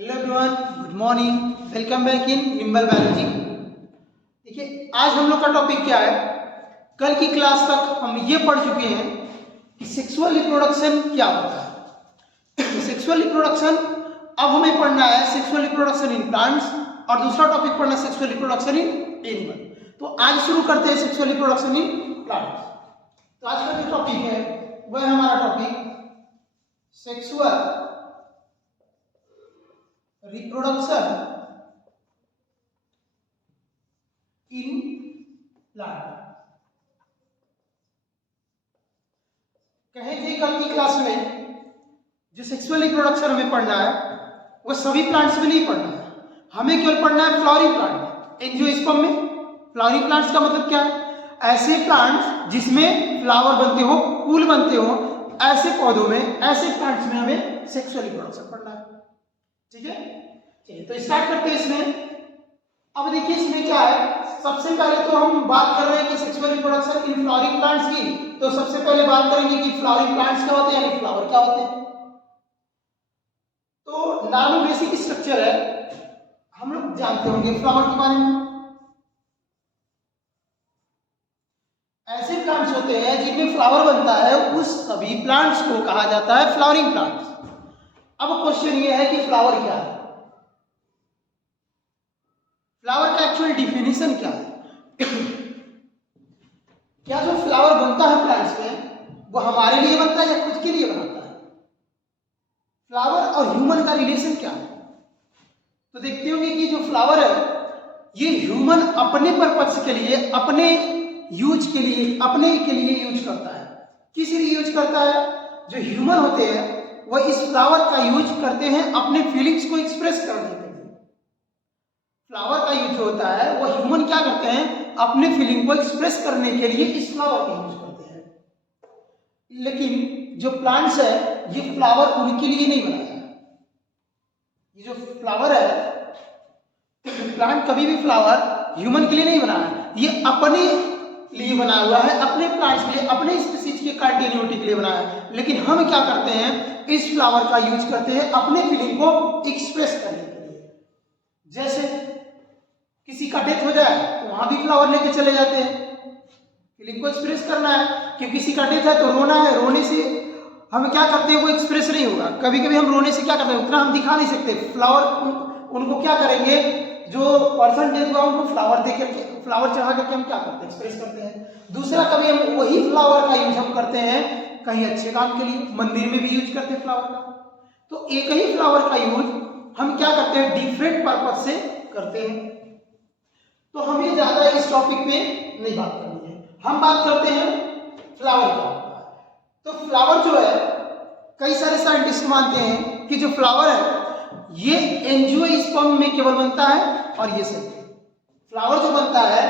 Hello everyone, good morning, welcome back in nimble biology. देखिए आज हम लोग का टॉपिक क्या है। कल की क्लास तक हम ये पढ़ चुके हैं कि सेक्सुअल रिप्रोडक्शन क्या होता है। सेक्सुअल रिप्रोडक्शन अब हमें पढ़ना है सेक्सुअल रिप्रोडक्शन इन प्लांट्स और दूसरा टॉपिक पढ़ना है सेक्सुअल रिप्रोडक्शन इन एनिमल। तो आज शुरू करते हैं सेक्सुअल रिप्रोडक्शन इन प्लांट्स। तो आज का जो टॉपिक है वह है हमारा topic sexual reproduction in plant. कहे थे कल की क्लास में जो सेक्सुअल रिप्रोडक्शन हमें पढ़ना है वह सभी प्लांट्स में नहीं पढ़ना है, हमें केवल पढ़ना है फ्लावरिंग प्लांट। एंजियोस्पर्म में फ्लावरिंग प्लांट्स का मतलब क्या है? ऐसे प्लांट्स जिसमें फ्लावर बनते हो, फूल बनते हो, ऐसे पौधों में, ऐसे प्लांट्स में हमें सेक्सुअल रिप्रोडक्शन पढ़ना है। ठीक है, चलिए तो स्टार्ट करते हैं इसमें। अब देखिए इसमें क्या है, सबसे पहले तो हम बात कर रहे हैं कि sexual reproduction in flowering plants की। तो सबसे पहले बात करेंगे कि फ्लावरिंग प्लांट्स क्या होते हैं, यानी फ्लावर क्या होते हैं। तो नानो बेसिक स्ट्रक्चर है, हम लोग जानते होंगे फ्लावर के बारे में। ऐसे प्लांट्स होते हैं जिनमें फ्लावर बनता है, उस सभी प्लांट्स को कहा जाता है फ्लावरिंग प्लांट्स। अब क्वेश्चन ये है कि फ्लावर क्या है, फ्लावर का एक्चुअल डिफिनेशन क्या है। क्या जो फ्लावर बनता है प्लांट्स में वो हमारे लिए बनता है या खुद के लिए बनाता है? फ्लावर और ह्यूमन का रिलेशन क्या है? तो देखते होंगे कि जो फ्लावर है ये ह्यूमन अपने पर्पस के लिए, अपने यूज के लिए, अपने के लिए यूज करता है। किस लिए यूज करता है? जो ह्यूमन होते हैं वह इस फ्लावर का यूज करते हैं अपने फीलिंग्स को एक्सप्रेस करने के लिए। फ्लावर का यूज होता है वह ह्यूमन क्या करते हैं, अपने फीलिंग को एक्सप्रेस करने के लिए इस फ्लावर का यूज करते हैं। लेकिन जो प्लांट्स है ये फ्लावर उनके लिए नहीं बनाया है। ये जो फ्लावर है, प्लांट कभी भी फ्लावर ह्यूमन के लिए नहीं बनाया है, ये अपने लिए बना हुआ है, अपने प्लांट्स के लिए, अपने स्पीशीज के कंटिन्यूटी के लिए बनाया है। लेकिन हम क्या करते हैं, इस फ्लावर का यूज करते हैं अपने फीलिंग को एक्सप्रेस करने के लिए। जैसे किसी का डेथ हो जाए तो वहां भी फ्लावर लेके चले जाते हैं, फीलिंग को एक्सप्रेस करना है कि किसी का डेथ है तो रोना है, रोने से हम क्या करते हैं वो एक्सप्रेस नहीं होगा। कभी कभी हम रोने से क्या करते हैं, उतना हम दिखा नहीं सकते। फ्लावर उनको क्या करेंगे, जो पर्सन डेथ हुआ उनको फ्लावर दे करके, फ्लावर चढ़ा करके हम क्या करते हैं, एक्सप्रेस करते हैं। दूसरा कभी हम वही फ्लावर का यूज हम करते हैं कहीं अच्छे काम के लिए, मंदिर में भी यूज करते हैं फ्लावर का। तो एक ही फ्लावर का यूज हम क्या करते हैं, डिफरेंट पर्पज से करते हैं। तो हमें ज्यादा इस टॉपिक पे नहीं बात करनी है, हम बात करते हैं फ्लावर का। तो फ्लावर जो है, कई सारे साइंटिस्ट मानते हैं कि जो फ्लावर है ये एंजियोस्पर्म में केवल बनता है, और ये सही है। फ्लावर जो बनता है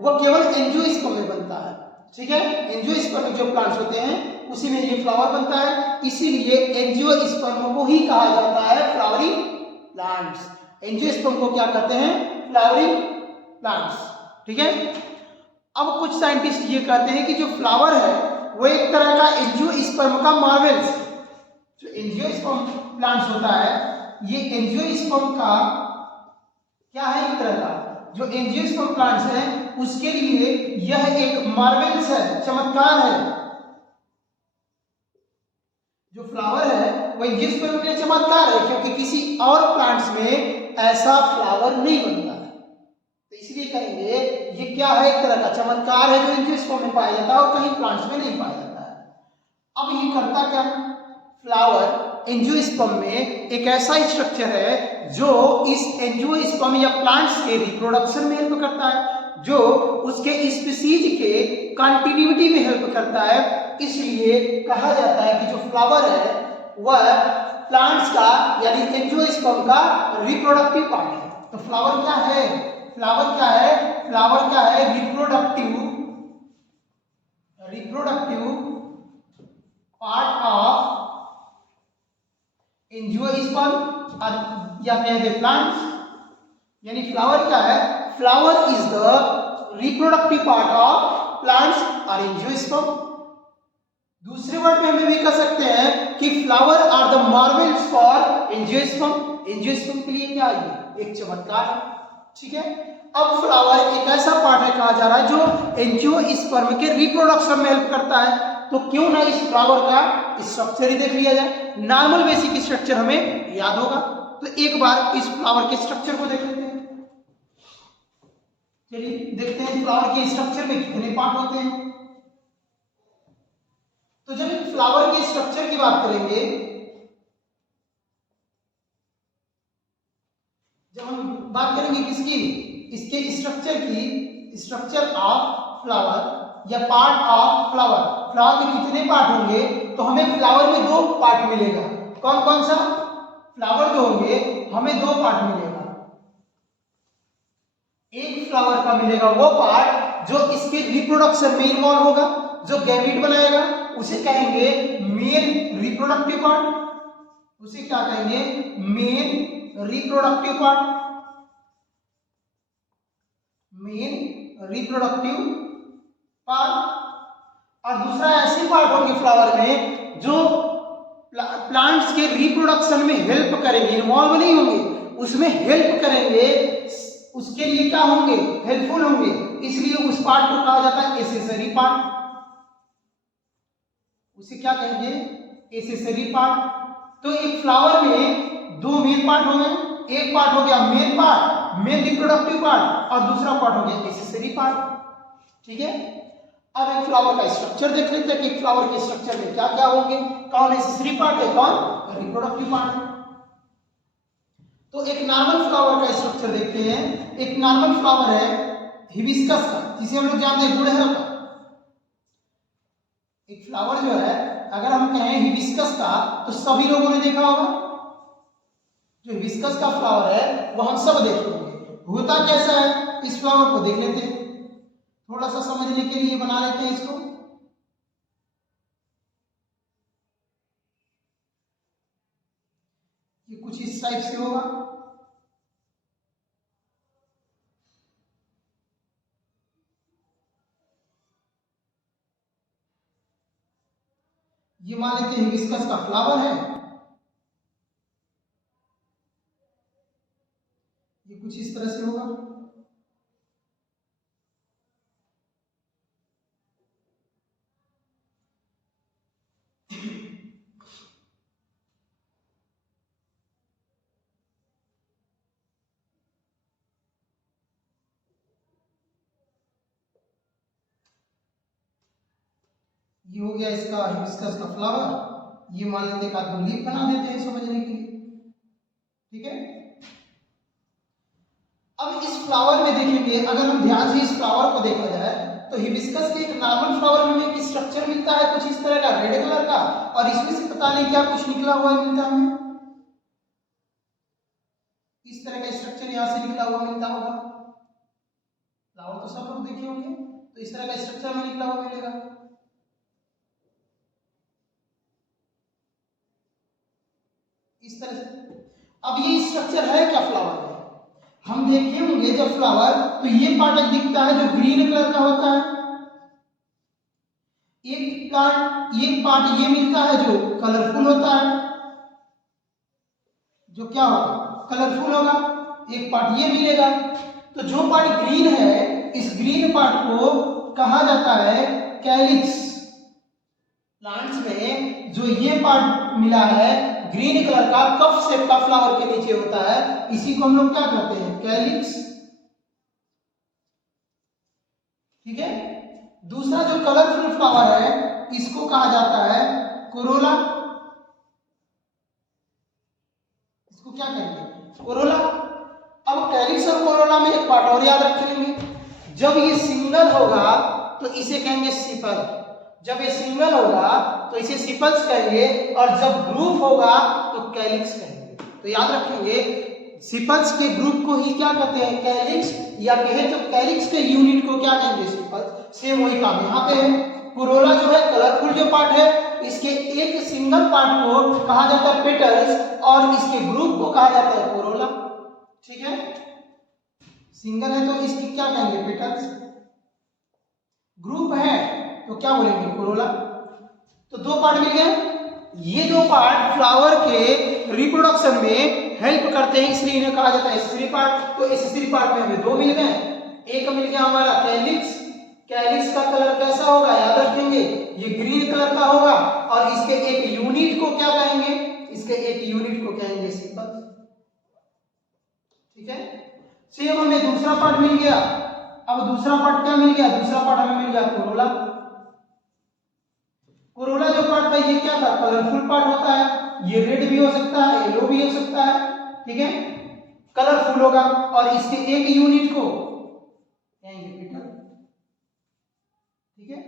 वो केवल एंजियोस्पर्म में बनता है। ठीक है, एंजियोस्पर्म में जो प्लांट्स होते हैं उसी में ये फ्लावर बनता है, इसीलिए एंजियोस्पर्म को ही कहा जाता है फ्लावरिंग प्लांट्स। एंजियोस्पर्म को क्या कहते हैं, फ्लावरिंग प्लांट्स। ठीक है, अब कुछ साइंटिस्ट ये कहते हैं कि जो फ्लावर है वो एक तरह का एंजियोस्पर्म का मार्वेल्स। जो एंजियोस्पर्म प्लांट्स होता है ये एंजियोस्पर्म का क्या है, एक तरह का जो एंजियोस्पर्म प्लांट्स है उसके लिए यह एक मार्वेल्स है, चमत्कार है। जो फ्लावर है वो एंजियोस्पर्म के लिए चमत्कार है, क्योंकि किसी और प्लांट्स में ऐसा फ्लावर नहीं बनता है। तो इसलिए कहेंगे ये क्या है, एक तरह का चमत्कार है जो एंजियोस्पर्म में पाया जाता है और कहीं प्लांट्स में नहीं पाया जाता है। अब ये करता क्या है, फ्लावर एंजियोस्पर्म में एक ऐसा स्ट्रक्चर है जो इस एंजियोस्पर्म या प्लांट्स के रिप्रोडक्शन में हेल्प करता है, जो उसके स्पीशीज के कंटिन्यूटी में हेल्प करता है। इसलिए कहा जाता है कि जो फ्लावर है वह प्लांट्स का यानी एंजियोस्पर्म का रिप्रोडक्टिव पार्ट है। तो फ्लावर क्या है, फ्लावर क्या है, फ्लावर क्या है, रिप्रोडक्टिव पार्ट ऑफ एंजियोस्पर्म या प्लांट्स। यानी फ्लावर क्या है, flower is the reproductive part of plants और एंजियोस्पर्म। दूसरे वर्ड में हमें भी कह सकते हैं कि flower are the marvels for angiosperm. Angiosperm के लिए क्या है, एक चमत्कार है। ठीक है, अब फ्लावर एक ऐसा पार्ट है कहा जा रहा है जो एंजियोस्पर्म के रिप्रोडक्शन में हेल्प करता है। तो क्यों ना इस फ्लावर का स्ट्रक्चर ही देख लिया जाए। नॉर्मल बेसिक स्ट्रक्चर हमें याद होगा, तो एक बार इस फ्लावर के स्ट्रक्चर को देख लेते हैं। चलिए देखते हैं फ्लावर के स्ट्रक्चर में कितने पार्ट होते हैं। तो जब एक फ्लावर के स्ट्रक्चर की बात करेंगे, जब हम बात करेंगे किसकी, इसके स्ट्रक्चर की, स्ट्रक्चर ऑफ फ्लावर या पार्ट ऑफ फ्लावर, फ्लावर के कितने पार्ट होंगे, तो हमें फ्लावर में दो पार्ट मिलेगा। कौन कौन सा, फ्लावर जो होंगे हमें दो पार्ट मिलेगा। एक फ्लावर का मिलेगा वो पार्ट जो इसके रिप्रोडक्शन में इन्वॉल्व होगा, जो गैमीट बनाएगा, उसे कहेंगे मेन रिप्रोडक्टिव पार्ट। उसे क्या कहेंगे, main reproductive part, main reproductive part. और दूसरा ऐसे पार्ट होंगे फ्लावर में जो प्लांट्स के रिप्रोडक्शन में हेल्प करेंगे, इन्वॉल्व नहीं होंगे, उसमें हेल्प करेंगे, उसके लिए क्या होंगे, हेल्पफुल होंगे, इसलिए उस पार्ट को कहा जाता है एसेसरी पार्ट। उसे क्या कहेंगे, एसेसरी पार्ट। तो एक फ्लावर में दो मेन पार्ट हो गए, एक पार्ट हो गया main part, main reproductive part, और दूसरा पार्ट हो गया एसेसरी पार्ट। ठीक है, अब एक फ्लावर का स्ट्रक्चर देख लेते हैं कि एक फ्लावर के स्ट्रक्चर में क्या क्या होंगे, कौन एसेसरी पार्ट है, कौन रिप्रोडक्टिव पार्ट है। तो एक नॉर्मल फ्लावर का स्ट्रक्चर देखते हैं। एक नॉर्मल फ्लावर है हिबिस्कस का, जिसे हम लोग जानते हैं गुड़हल का। एक फ्लावर जो है, अगर हम कहें हिबिस्कस का, तो सभी लोगों ने देखा होगा। जो हिबिस्कस का फ्लावर है वो हम सब देखे होंगे। होता कैसा है, इस फ्लावर को देख लेते हैं, थोड़ा सा समझने के लिए बना लेते हैं इसको। ये कुछ इस टाइप से होगा। ये मान लेते हैं हिबिस्कस का फ्लावर है, ये कुछ इस तरह से होगा। ये हो गया इसका हिबिस्कस का फ्लावर। ये मान लेते हैं एक लीफ बना देते हैं समझने के लिए। ठीक है, अब इस फ्लावर में देखेंगे, अगर हम ध्यान से इस फ्लावर को देखा जाए, तो हिबिस्कस के एक नॉर्मल फ्लावर में एक स्ट्रक्चर मिलता है कुछ इस तरह का, रेड कलर का, और इसमें से पता नहीं क्या कुछ निकला हुआ मिलता है हमें। इस तरह का स्ट्रक्चर यहां से निकला हुआ मिलता होगा। फ्लावर तो सब लोग देखे होंगे, तो इस तरह का स्ट्रक्चर में निकला हुआ मिलेगा। इस तरह से। अब ये स्ट्रक्चर है क्या फ्लावर में, हम देखे होंगे जब फ्लावर, तो ये पार्ट एक दिखता है जो ग्रीन कलर का होता है, एक पार्ट ये मिलता है जो कलरफुल होता है, जो क्या होगा, कलरफुल होगा, एक पार्ट ये मिलेगा। तो जो पार्ट ग्रीन है, इस ग्रीन पार्ट को कहा जाता है कैलिक्स। प्लांट्स में जो ये पार्ट मिला है ग्रीन कलर का, कप शेप का फ्लावर के नीचे होता है, इसी को हम लोग क्या कहते हैं, कैलिक्स। ठीक है, दूसरा जो कलरफुल फ्लावर है इसको कहा जाता है कोरोला। इसको क्या कहेंगे, कोरोला। अब कैलिक्स और कोरोला में एक पार्ट और याद रखेंगे, जब ये सिंगल होगा तो इसे कहेंगे सिपल, जब ये सिंगल होगा तो इसे सिपल्स कहेंगे, और जब ग्रुप होगा तो कैलिक्स कहेंगे। तो याद रखेंगे, सिपल्स के ग्रुप को ही क्या कहते हैं, कैलिक्स, या कहे तो कैलिक्स के यूनिट को क्या कहेंगे, सिपल्स। सेम वही काम यहाँ पे है। कोरोला जो है कलरफुल जो पार्ट है, इसके एक सिंगल पार्ट को कहा जाता है पेटल्स, और इसके ग्रुप को कहा जाता है कोरोला। ठीक है, सिंगल है तो इसकी क्या कहेंगे, पेटल्स, ग्रुप है तो क्या बोलेंगे, कोरोला। तो दो पार्ट मिल गए। ये दो पार्ट फ्लावर के रिप्रोडक्शन में हेल्प करते हैं, इसलिए इन्हें कहा जाता है एसेसरी पार्ट। तो एसेसरी पार्ट में हमें दो मिल गए, एक मिल गया हमारा कैलिक्स। कैलिक्स का कलर कैसा होगा याद रखेंगे, ये ग्रीन कलर का होगा, और इसके एक यूनिट को क्या कहेंगे, इसके एक यूनिट को कहेंगे सिंपल। ठीक है, सेम हमें दूसरा पार्ट मिल गया। अब दूसरा पार्ट क्या मिल गया, दूसरा पार्ट हमें मिल गया कोरोला। कोरोला जो पार्ट था ये क्या था, कलरफुल पार्ट होता है, ये रेड भी हो सकता है, येलो भी हो सकता है, ठीक है, कलरफुल होगा, और इसके एक यूनिट को कहेंगे पेटल। ठीक है,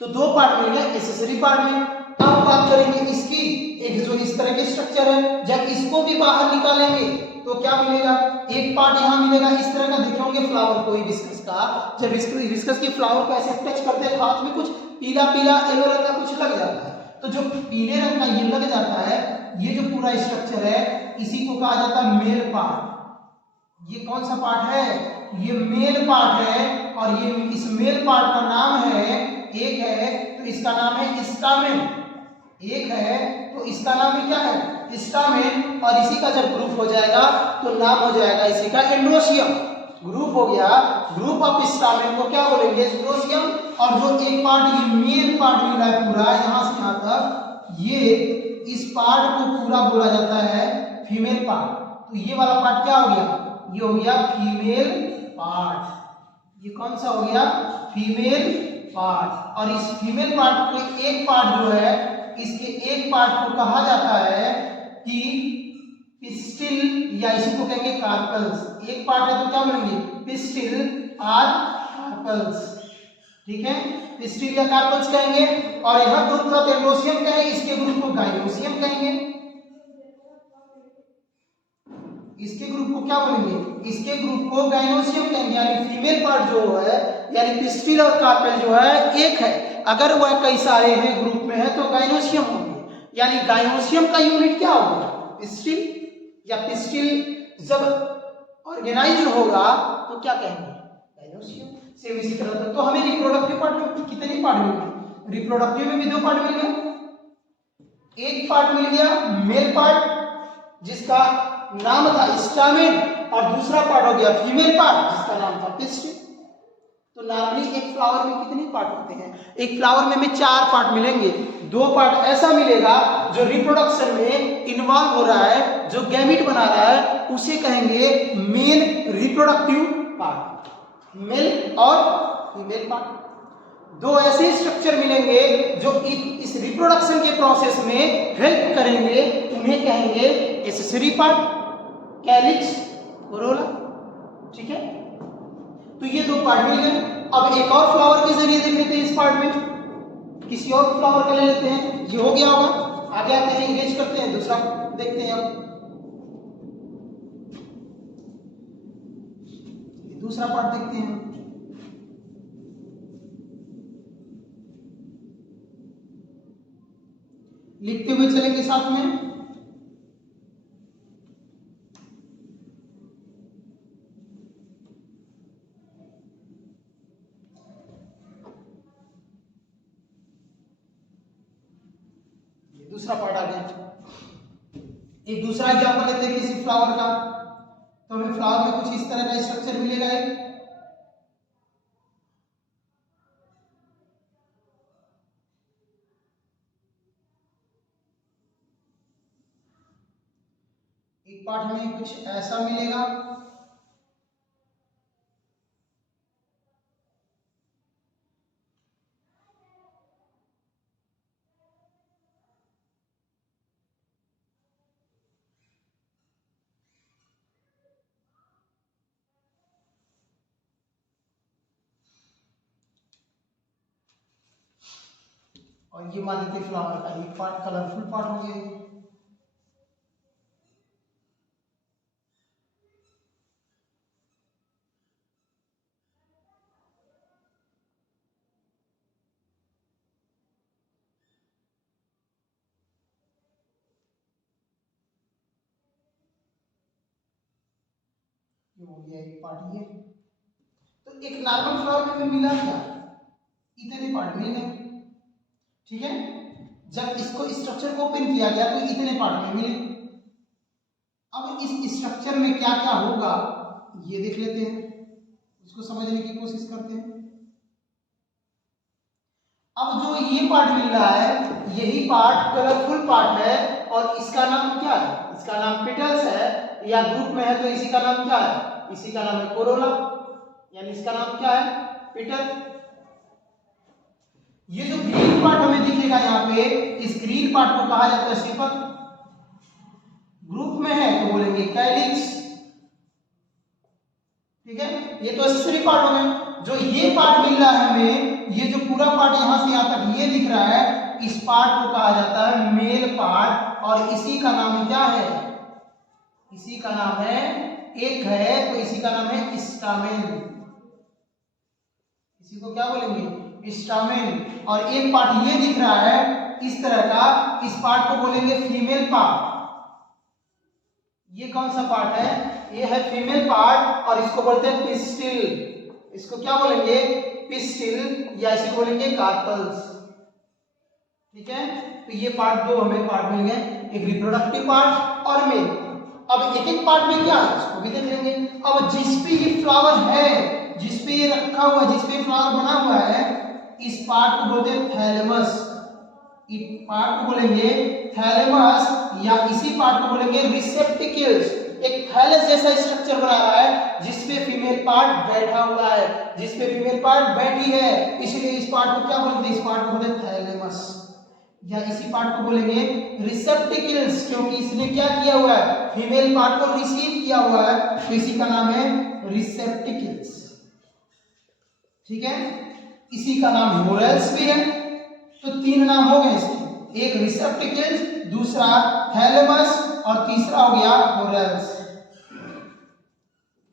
तो दो पार्ट मिल गए एसेसरी पार्ट में। अब बात करेंगे इसकी, एक जो इस तरह के स्ट्रक्चर है, जब इसको भी बाहर निकालेंगे तो क्या मिलेगा, एक पार्ट यहाँ मिलेगा इस तरह का, देखे होंगे फ्लावर कोई विस्कस का, जब विस्कस के फ्लावर को ऐसे टच करते हैं हाथ में कुछ पीला पीला येलो रंग का कुछ लग जाता है, तो जो पीले रंग का ये लग जाता है, ये जो पूरा स्ट्रक्चर है इसी को कहा जाता है मेल पार्ट। ये कौन सा पार्ट है, ये मेल पार्ट है, और ये इस मेल पार्ट का नाम है, एक है तो इसका नाम है स्टामेन, एक है तो इसका नाम है क्या है स्टामेन, और इसी का जब ग्रुप हो जाएगा तो नाम हो जाएगा इसी का एंड्रोसियम। ग्रुप हो गया, ग्रुप ऑफ स्टामेन को क्या बोलेंगे एंड्रोसियम। और जो एक पार्ट ये मेल पार्ट मिला है पूरा यहां से यहां तक, ये इस पार्ट को पूरा बोला जाता है फीमेल पार्ट। तो ये वाला पार्ट क्या हो गया, ये हो गया फीमेल पार्ट। ये कौन सा हो गया फीमेल पार्ट। और इस फीमेल पार्ट को एक पार्ट जो है, इसके एक पार्ट को कहा जाता है कि पिस्टिल, या इसी को कहेंगे कार्पल्स। एक पार्ट है तो क्या बोलेंगे पिस्टिल और कार्पल्स। ठीक है, पिस्टिल या कार्पल्स कहेंगे। और यह ग्रुप था एंड्रोसियम कहेंगे, इसके ग्रुप को गाइनोसियम कहेंगे। इसके ग्रुप को क्या बोलेंगे, इसके ग्रुप को गाइनोसियम कहेंगे। यानी फीमेल पार्ट जो है, यानी पिस्टिल और कार्पेल जो है एक है, अगर वह कई सारे हैं ग्रुप में है तो गाइनोसियम होंगे। यानी गाइनोसियम का यूनिट क्या होगा पिस्टिल, या पिस्टिल जब ऑर्गेनाइज्ड होगा तो क्या कहेंगे गाइनोसियम। सेम इसी तरह तो हमें रिप्रोडक्टिव पार्ट में कितने पार्ट मिल गए, रिप्रोडक्टिव में भी दो पार्ट मिल गए। एक पार्ट मिल गया मेल पार्ट जिसका नाम था स्टामेन, और दूसरा पार्ट हो गया फीमेल पार्ट जिसका नाम था पिस्टिल। तो नॉर्मली एक फ्लावर में कितने पार्ट होते हैं, एक फ्लावर में हमें चार पार्ट मिलेंगे। दो पार्ट ऐसा मिलेगा जो रिप्रोडक्शन में इन्वॉल्व हो रहा है, जो गैमीट बना रहा है, उसे कहेंगे मेल रिप्रोडक्टिव पार्ट, मेल और फीमेल पार्ट। दो ऐसे स्ट्रक्चर मिलेंगे जो इस रिप्रोडक्शन के प्रोसेस में हेल्प करेंगे, उन्हें कहेंगे एसेसरी पार्ट, कैलिक्स, कोरोला। ठीक है, तो ये दो पार्ट मिल गए। अब एक और फ्लावर के जरिए देख लेते हैं इस पार्ट में, किसी और फ्लावर का ले लेते हैं, ये हो गया होगा, आगे आते हैं इरेज करते हैं, दूसरा देखते हैं। अब दूसरा पार्ट देखते हैं, लिखते हुए चलेंगे साथ में। दूसरा पार्ट आ गया। एक दूसरा एग्जांपल लेते हैं किसी फ्लावर का, तो हमें फ्लावर में कुछ इस तरह का स्ट्रक्चर मिलेगा। एक पार्ट हमें कुछ ऐसा मिलेगा, और ये मान लेते फ्लावर का एक पार्ट कलरफुल पार्ट हो गया। ये हो गया एक पार्ट। ये तो एक नॉर्मल फ्लावर में मिला क्या, इतने पार्ट मिल गए। ठीक है, जब इसको स्ट्रक्चर को ओपन किया गया तो इतने पार्ट में मिले। अब इस स्ट्रक्चर में क्या क्या होगा ये देख लेते हैं, इसको समझने की कोशिश करते हैं। अब जो ये पार्ट मिल रहा है यही पार्ट कलरफुल पार्ट है और इसका नाम क्या है? इसका नाम पेटल्स है, या ग्रुप में है तो इसी का नाम क्या है? इसी का नाम है कोरोला, यानी इसका नाम क्या है? पेटल। ये जो ग्रीन पार्ट हमें दिखेगा यहाँ पे, इस ग्रीन पार्ट को कहा जाता है सेपल। ग्रुप में है तो बोलेंगे कैलिक्स, ठीक है। ये तो एक्सेसरी पार्ट हो गए। जो ये पार्ट मिल रहा है हमें, ये जो पूरा पार्ट यहां से यहां तक ये दिख रहा है, इस पार्ट को कहा जाता है मेल पार्ट, और इसी का नाम क्या है? इसी का नाम है, एक है तो इसी का नाम है स्टामेन। इसी को क्या बोलेंगे? स्टामेन। और एक पार्ट ये दिख रहा है इस तरह का, इस पार्ट को बोलेंगे फीमेल पार्ट। ये कौन सा पार्ट है? ये है फीमेल पार्ट और इसको बोलते हैं पिस्टिल। इसको क्या बोलेंगे? पिस्टिल, या इसे बोलेंगे कार्पल्स, ठीक है। तो ये पार्ट दो हमें पार्ट मिल गए, एक रिप्रोडक्टिव पार्ट और मेल। अब एक एक पार्ट में क्या है उसको भी देख लेंगे। अब जिस पे ये फ्लावर है, जिस पे ये रखा हुआ है, जिस पे फ्लावर बना हुआ है, इस पार्ट को बोलते हैं थैलेमस। इस पार्ट को बोलेंगे थैलेमस, या इसी पार्ट को बोलेंगे रिसेप्टिकल्स। एक थैलस जैसा स्ट्रक्चर बना रहा है जिसपे फीमेल पार्ट बैठा हुआ है, जिसपे फीमेल पार्ट बैठी है, इसलिए इस पार्ट को क्या बोलते हैं? इस पार्ट को बोलते हैं थैलेमस, या इसी पार्ट को बोलेंगे रिसेप्टिकल्स, क्योंकि इसने क्या किया हुआ है? फीमेल पार्ट को रिसीव किया हुआ है, तो इसी का नाम है रिसेप्टिकल्स, ठीक है। इसी का नाम ह्यूमरल्स भी है। तो तीन नाम हो गए इसके, एक रिसेप्टिकल्स, दूसरा थैलेमस और तीसरा हो गया होरल्स।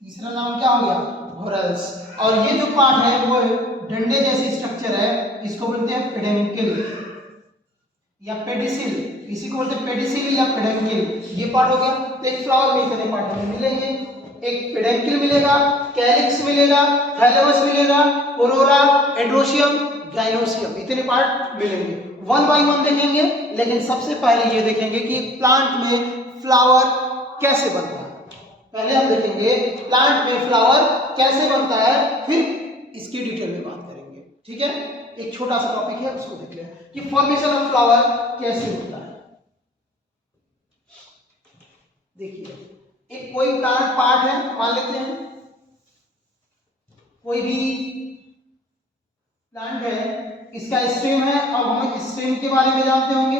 तीसरा नाम क्या हो गया? होरल्स। और ये जो पार्ट है वो डंडे जैसी स्ट्रक्चर है, इसको बोलते हैं पेडेंकिल या पेडिसिल। इसी को बोलते हैं पेडिसिल या पेडेंकिल। ये पार्ट हो गया। तो एक फ्लावर में इतने पार्ट हमें मिलेंगे, एक पेडेंकिल मिलेगा, कैलिक्स मिलेगा, थैलेमस मिलेगा, कोरोला, एंड्रोशियम, गाइनोसियम, इतने पार्ट मिलेंगे। वन बाय वन देखेंगे, लेकिन सबसे पहले ये देखेंगे कि प्लांट में फ्लावर कैसे बनता है। पहले हम देखेंगे प्लांट में फ्लावर कैसे बनता है, फिर इसकी डिटेल में बात करेंगे, ठीक है। एक छोटा सा टॉपिक है, उसको देख लें कि फॉर्मेशन ऑफ फ्लावर कैसे होता है। देखिए, एक कोई प्लांट पार्ट है, मान लेते हैं कोई भी प्लांट है, इसका स्टेम है। अब हम स्टेम के बारे में जानते होंगे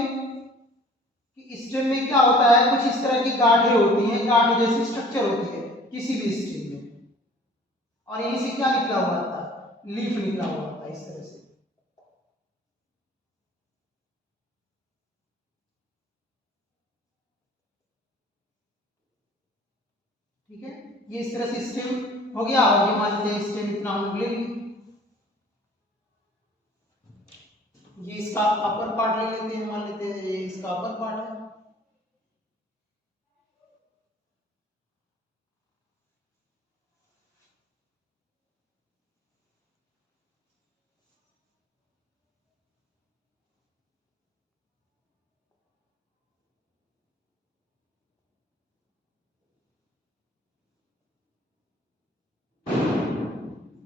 कि स्टेम में क्या होता है, कुछ इस तरह की गांठें होती हैं, गांठ जैसी स्ट्रक्चर होती है किसी भी स्टेम में, और यहीं से क्या निकला हुआ आता है? लीफ निकला हुआ आता है, इस तरह से। ठीक है, ये इस तरह से स्टेम हो गया। और ये मान लीजिए स्टेम इतना हम ले ली, ये इसका अपर पार्ट ले लेते हैं, मान लेते हैं ये इसका अपर पार्ट है।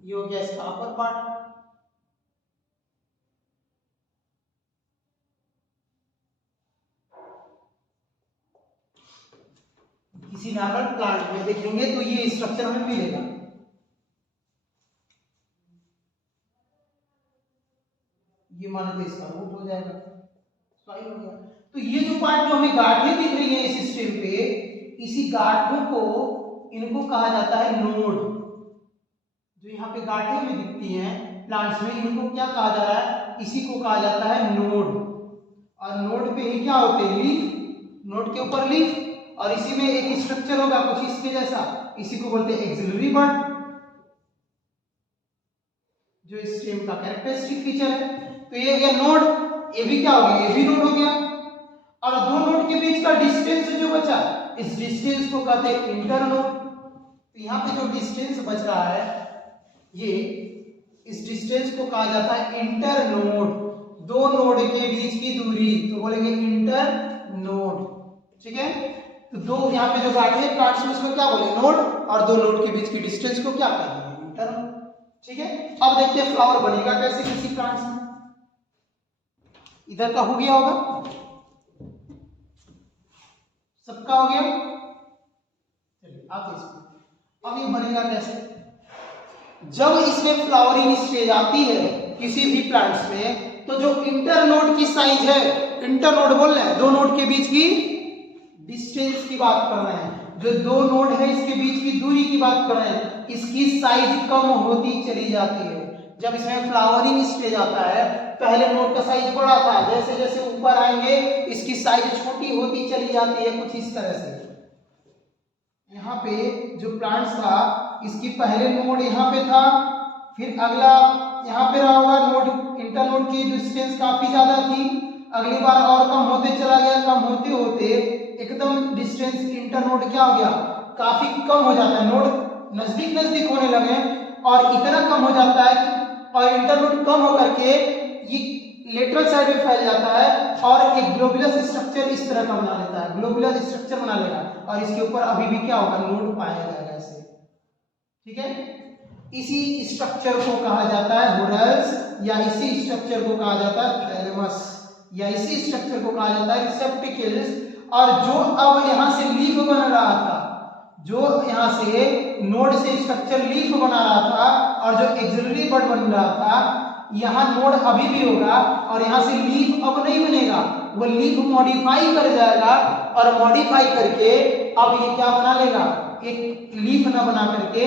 ये हो गया इसका अपर पार्ट। किसी नॉर्मल प्लांट में देखेंगे तो ये स्ट्रक्चर हमें मिलेगा। ये मान लीजिए इसका रूट हो जाएगा, सॉइल हो गया। तो ये जो पार्ट जो हमें गांठें दिख रही है इस स्टेम पे, इसी गांठों को, इनको कहा जाता है नोड। जो यहाँ पे गांठें हमें दिखती हैं प्लांट्स में, इनको क्या कहा जा रहा है? इसी को कहा जाता है नोड। और नोड पे ही क्या होते हैं? लीफ। नोड के ऊपर लीफ, और इसी में एक स्ट्रक्चर होगा कुछ इसके जैसा, इसी को बोलते हैं एक्सिलरी बड, जो इस स्टेम का कैरेक्टरिस्टिक फीचर है। तो ये हो गया नोड, ये भी क्या हो गया? ये भी नोड हो गया। और दो नोड के बीच का डिस्टेंस जो बचा, इस डिस्टेंस को कहते हैं इंटरनोड। तो यहाँ पे जो डिस्टेंस बच रहा है, ये इस डिस्टेंस को कहा जाता है इंटरनोड। दो नोड के बीच की दूरी, तो बोलेंगे इंटर नोड। ठीक है, तो दो यहाँ पे जो गांठें प्लांट्स में उसको क्या बोलेंगे, नोड, और दो नोड के बीच की डिस्टेंस को क्या कहेंगे, इंटर। ठीक है, अब देखते हैं फ्लावर बनेगा कैसे किसी प्लांट्स में। इधर का हो गया होगा, सबका हो गया। चलिए आते इसमें, अब ये बनेगा कैसे। जब इसमें फ्लावरिंग स्टेज आती है किसी भी प्लांट्स में, तो जो इंटर नोड की साइज है, इंटर नोड बोल रहे हैं, दो नोड के बीच की डिस्टेंस की बात कर रहे हैं, जो दो नोड है इसके बीच की दूरी की बात कर रहे हैं, इसकी साइज कम होती चली जाती है। जब इसमें फ्लावरिंग स्टेज आता है, पहले नोड का साइज बड़ा था, जैसे जैसे ऊपर आएंगे इसकी साइज छोटी होती चली जाती है, कुछ इस तरह से। यहाँ पे जो प्लांट्स था, इसकी पहले नोड यहाँ पे था, फिर अगला यहाँ पे रहा होगा नोड, इंटर नोड की डिस्टेंस काफी ज्यादा थी, अगली बार और कम होते चला गया, कम होते होते एकदम डिस्टेंस इंटर नोड क्या हो गया, काफी कम हो जाता है, नोड नजदीक नजदीक होने लगे और इतना कम हो जाता है, और इंटर नोड कम होकर के ये लेटरल साइड में फैल जाता है और एक ग्लोबुलस स्ट्रक्चर इस तरह का बना लेता है, ग्लोबुलस स्ट्रक्चर बना लेगा, और इसके ऊपर अभी भी क्या होगा, नोड पाया जाएगा ऐसे। ठीक है, इसी स्ट्रक्चर को कहा जाता है होरल्स, या इसी स्ट्रक्चर को कहा जाता है थैलेमस, या इसी स्ट्रक्चर को कहा जाता है रिसेप्टिकल्स। और जो अब यहाँ से लीफ बन रहा था, जो यहाँ से नोड से स्ट्रक्चर लीफ बना रहा था और जो एक्सिलरी बड बन रहा था, यहाँ नोड अभी भी होगा और यहाँ से लीफ अब नहीं बनेगा, वो लीफ मॉडिफाई कर जाएगा, और मॉडिफाई करके अब ये क्या बना लेगा, एक लीफ ना बना करके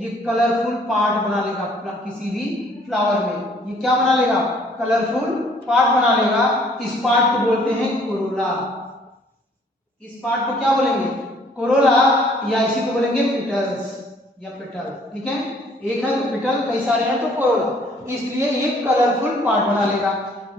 ये कलरफुल पार्ट बना लेगा किसी भी फ्लावर में। ये क्या बना लेगा, कलरफुल पार्ट बना लेगा। इस पार्ट को बोलते हैं कोरोला। इस पार्ट को क्या बोलेंगे, कोरोला, या इसी को बोलेंगे पेटल्स या पेटल। ठीक है, एक है तो पेटल, कई सारे हैं तो कोरोला, इसलिए ये कलरफुल पार्ट बना लेगा।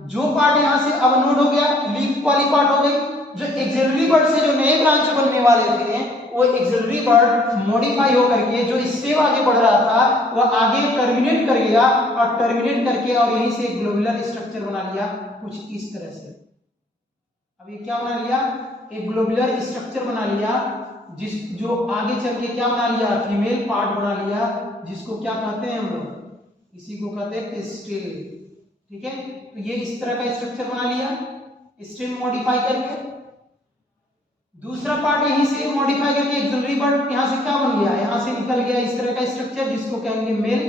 जो पार्ट यहाँ से अब नोड हो गया, लीफ वाली पार्ट हो गई, जो एक्सिलरी बर्ड से जो नए ब्रांच बनने वाले थे, वो एक्सिलरी बर्ड मॉडिफाई होकर के जो स्टेप आगे बढ़ रहा था, वो आगे टर्मिनेट कर गया, और टर्मिनेट करके और यहीं से ग्लोबुलर स्ट्रक्चर बना लिया कुछ इस तरह से। अब ये क्या बना लिया, एक ग्लोबुलर स्ट्रक्चर बना लिया, जिस जो आगे चल के क्या बना लिया, फीमेल पार्ट बना लिया, जिसको क्या कहते हैं हम लोग, इसी को कहते हैं पिस्टिल। ठीक है, तो ये इस तरह का स्ट्रक्चर बना लिया स्टेम मॉडिफाई करके। दूसरा पार्ट यहीं से मॉडिफाई करके एक्सिलरी पार्ट यहाँ से क्या बन गया, यहाँ से निकल गया इस तरह का स्ट्रक्चर, जिसको कहेंगे मेल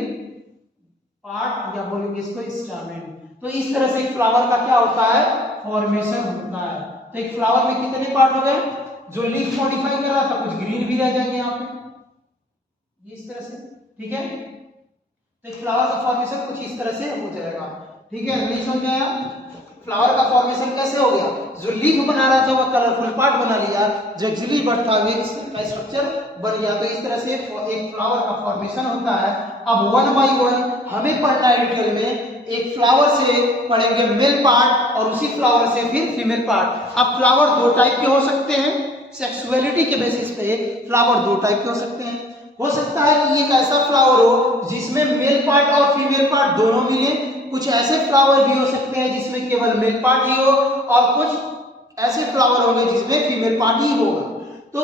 पार्ट, या बोलेंगे इसको स्टामेन। तो इस तरह से एक फ्लावर का क्या होता है, फॉर्मेशन होता है। तो एक फ्लावर में कितने पार्ट हो गए, जो लीफ मॉडिफाई कर रहा था, कुछ ग्रीन भी रह जाएंगे यहाँ पे, ये इस तरह से। ठीक है, तो एक फ्लावर का फॉर्मेशन कुछ इस तरह से हो जाएगा। ठीक है, नहीं समझ में आया, फ्लावर का फॉर्मेशन कैसे हो गया, जो लीफ बना रहा था वो कलरफुल पार्ट बना लिया, जो एक्सिलरी बड था वे इसका स्ट्रक्चर बन गया। तो इस तरह से एक फ्लावर का फॉर्मेशन होता है। अब वन बाय वन हमें पढ़ना है डिटेल में। एक फ्लावर से पढ़ेंगे मेल पार्ट और उसी फ्लावर से फिर फीमेल पार्ट। अब फ्लावर दो टाइप के हो सकते हैं, सेक्सुअलिटी के बेसिस पे फ्लावर दो टाइप के हो सकते हैं। हो सकता है कि एक ऐसा फ्लावर हो जिसमें मेल पार्ट और फीमेल पार्ट दोनों मिले, कुछ ऐसे फ्लावर भी हो सकते हैं जिसमें केवल मेल पार्ट ही हो, और कुछ ऐसे फ्लावर होंगे जिसमें फीमेल पार्ट ही होगा। तो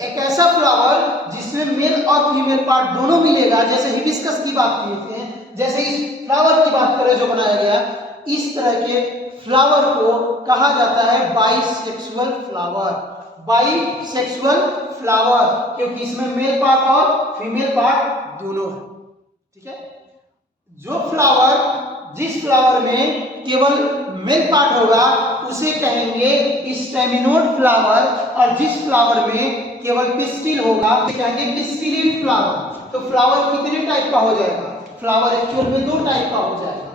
एक ऐसा फ्लावर जिसमें मेल और फीमेल पार्ट दोनों मिलेगा, जैसे हिबिस्कस की बात की थे, जैसे इस फ्लावर की बात करें जो बनाया गया, इस तरह के फ्लावर को कहा जाता है बाइसेक्सुअल फ्लावर। बाइसेक्सुअल फ्लावर, क्योंकि इसमें मेल पार्ट और फीमेल पार्ट दोनों है। ठीक है, जो फ्लावर, जिस फ्लावर में केवल मेल पार्ट होगा उसे कहेंगे स्टेमिनोड फ्लावर, और जिस फ्लावर में केवल पिस्टिल होगा उसे कहेंगे पिस्टिलिड फ्लावर। तो फ्लावर कितने टाइप का हो जाएगा, फ्लावर एक्चुअल में दो टाइप का हो जाएगा,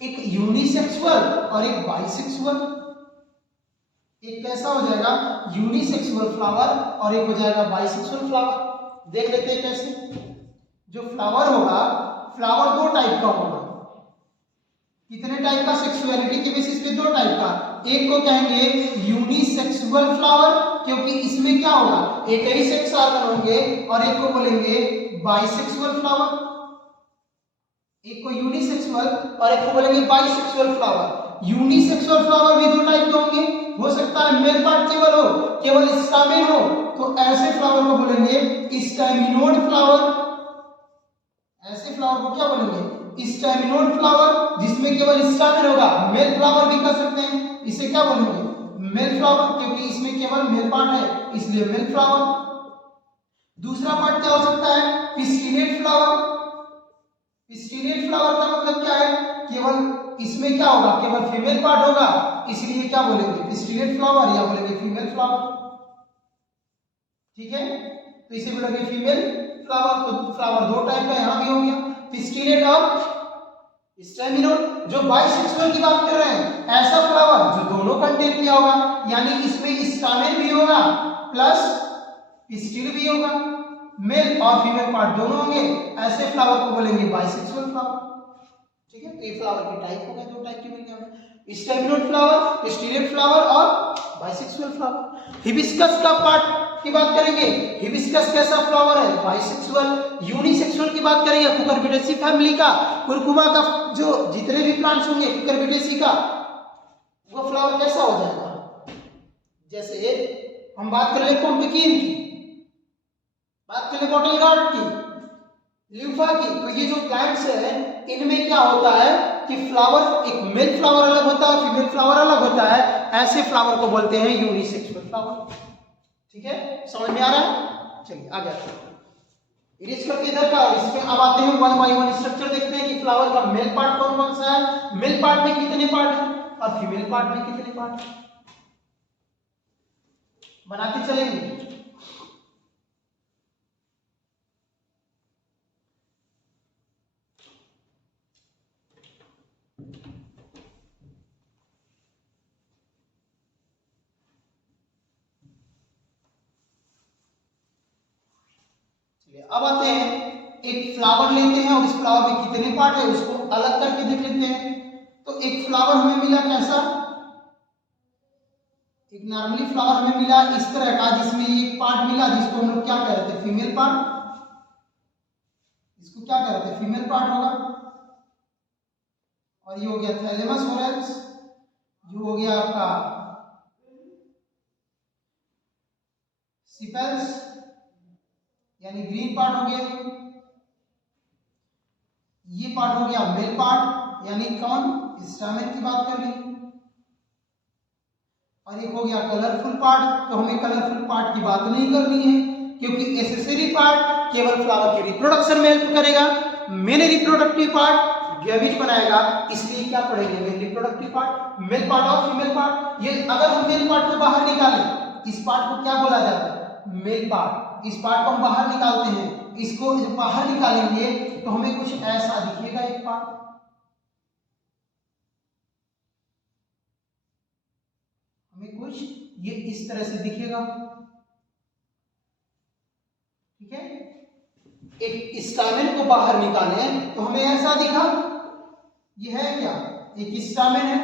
एक यूनिसेक्सुअल और एक बाइसेक्सुअल। एक कैसा हो जाएगा, यूनिसेक्सुअल फ्लावर, और एक हो जाएगा बाइसेक्सुअल फ्लावर। देख लेते हैं कैसे। जो फ्लावर होगा, फ्लावर दो टाइप का होगा। कितने टाइप का, सेक्सुअलिटी के बेसिस पे दो टाइप का। एक को कहेंगे यूनिसेक्सुअल फ्लावर, क्योंकि इसमें क्या होगा, एक ही सेक्स ऑर्गन होंगे, और एक को बोलेंगे बाइसेक्सुअल फ्लावर। एक को यूनिसेक्सुअल और एक को बोलेंगे बाइसेक्सुअल फ्लावर। यूनिसेक्सुअल फ्लावर भी दो टाइप के होंगे, हो सकता है मेल पार्ट केवल हो, केवल स्टामेन हो, तो ऐसे फ्लावर को बोलेंगे स्टैमिनोड फ्लावर। ऐसे फ्लावर को क्या बोलेंगे? स्टैमिनोड फ्लावर, जिसमें केवल स्टामेन होगा। मेल फ्लावर भी कह सकते हैं, इसे क्या बोलेंगे? मेल फ्लावर, क्योंकि इसमें केवल मेल पार्ट है इसलिए मेल फ्लावर। दूसरा पार्ट क्या हो सकता है? Pistillate flower. पिस्टिलेट फ्लावर का मतलब क्या है? केवल इसमें क्या होगा? केवल फीमेल पार्ट होगा, इसलिए क्या बोलेंगे? पिस्टिलेट फ्लावर, या बोलेंगे फीमेल फ्लावर। ठीक है, तो इसे बोलेंगे फीमेल फ्लावर। तो फ्लावर दो टाइप का यहां भी हो गया, पिस्टिलेट और स्टैमिनोड। जो बाइसेक्सुअल की बात कर रहे हैं, ऐसा फ्लावर जो दोनों कंटेन किया होगा, यानी इसमें स्टामेन भी होगा प्लस पिस्टिल भी होगा, मेल और फीमेल पार्ट दोनों होंगे, ऐसे फ्लावर को बोलेंगे बाइसेक्सुअल फ्लावर। ठीक है, तो ये फ्लावर के टाइप हो गए, दो टाइप के मिल गए हमें, स्टैमिनोड फ्लावर, पिस्टिलेट फ्लावर और बाइसेक्सुअल फ्लावर। हिबिस्कस का पार्ट की बात करेंगे, हिबिस्कस कैसा फ्लावर है? बाइसेक्सुअल। यूनिसेक्सुअल की बात करेंगे, कुकुरबिटेसी फैमिली का, कुरकुमा का जो जितने भी प्लांट्स होंगे कुकुरबिटेसी का, वो फ्लावर कैसा हो जाएगा? जैसे हम बात कर ले पंपकिन की, बात करें बॉटल गार्ड की, ल्यूफा की, तो ये जो प्लांट्स है इनमें क्या होता है कि फ्लावर, एक मेल फ्लावर अलग होता है, फीमेल फ्लावर अलग होता है, ऐसे फ्लावर को बोलते हैं यूनिसेक्सुअल फ्लावर। ठीक है, समझ में आ रहा है? चलिए आगे आते हैं। इरेज करके इधर का, इसमें अब आते हैं वन बाय वन स्ट्रक्चर देखते हैं कि फ्लावर का मेल पार्ट कौन कौन सा है, मेल पार्ट में कितने पार्ट है और फीमेल पार्ट में कितने पार्ट है, बनाते चलेंगे। अब आते हैं, एक फ्लावर लेते हैं और इस फ्लावर में कितने पार्ट है उसको अलग करके देख लेते हैं। तो एक फ्लावर हमें मिला कैसा? एक नॉर्मली फ्लावर हमें मिला इस तरह का, जिसमें एक पार्ट मिला जिसको हम लोग क्या कह रहे थे? Female part. इसको क्या कह रहे थे? फीमेल पार्ट होगा। और ये हो गया थैलेमस ओरेंस, जो हो गया आपका सिपेल्स, यानी ग्रीन पार्ट हो गया। ये पार्ट हो गया मेल पार्ट, यानी कौन? स्टामेन की बात कर ली। और एक हो गया कलरफुल पार्ट, तो हमें कलरफुल पार्ट की बात नहीं करनी है, क्योंकि एसेसरी पार्ट केवल फ्लावर की रिप्रोडक्शन में हेल्प करेगा, मेन रिप्रोडक्टिव पार्ट गैविज बनाएगा, इसलिए क्या पढ़ेंगे? Main reproductive part, male part और फीमेल पार्ट। ये अगर हम मेल पार्ट को बाहर निकालें, इस पार्ट को क्या बोला जाता है? Male part. इस पार्ट को हम बाहर निकालते हैं, इसको जब बाहर निकालेंगे तो हमें कुछ ऐसा दिखेगा, एक पार्ट, हमें कुछ ये इस तरह से दिखेगा। ठीक है, एक स्टामेन को बाहर निकालें तो हमें ऐसा दिखा, ये है क्या? एक स्टामेन है,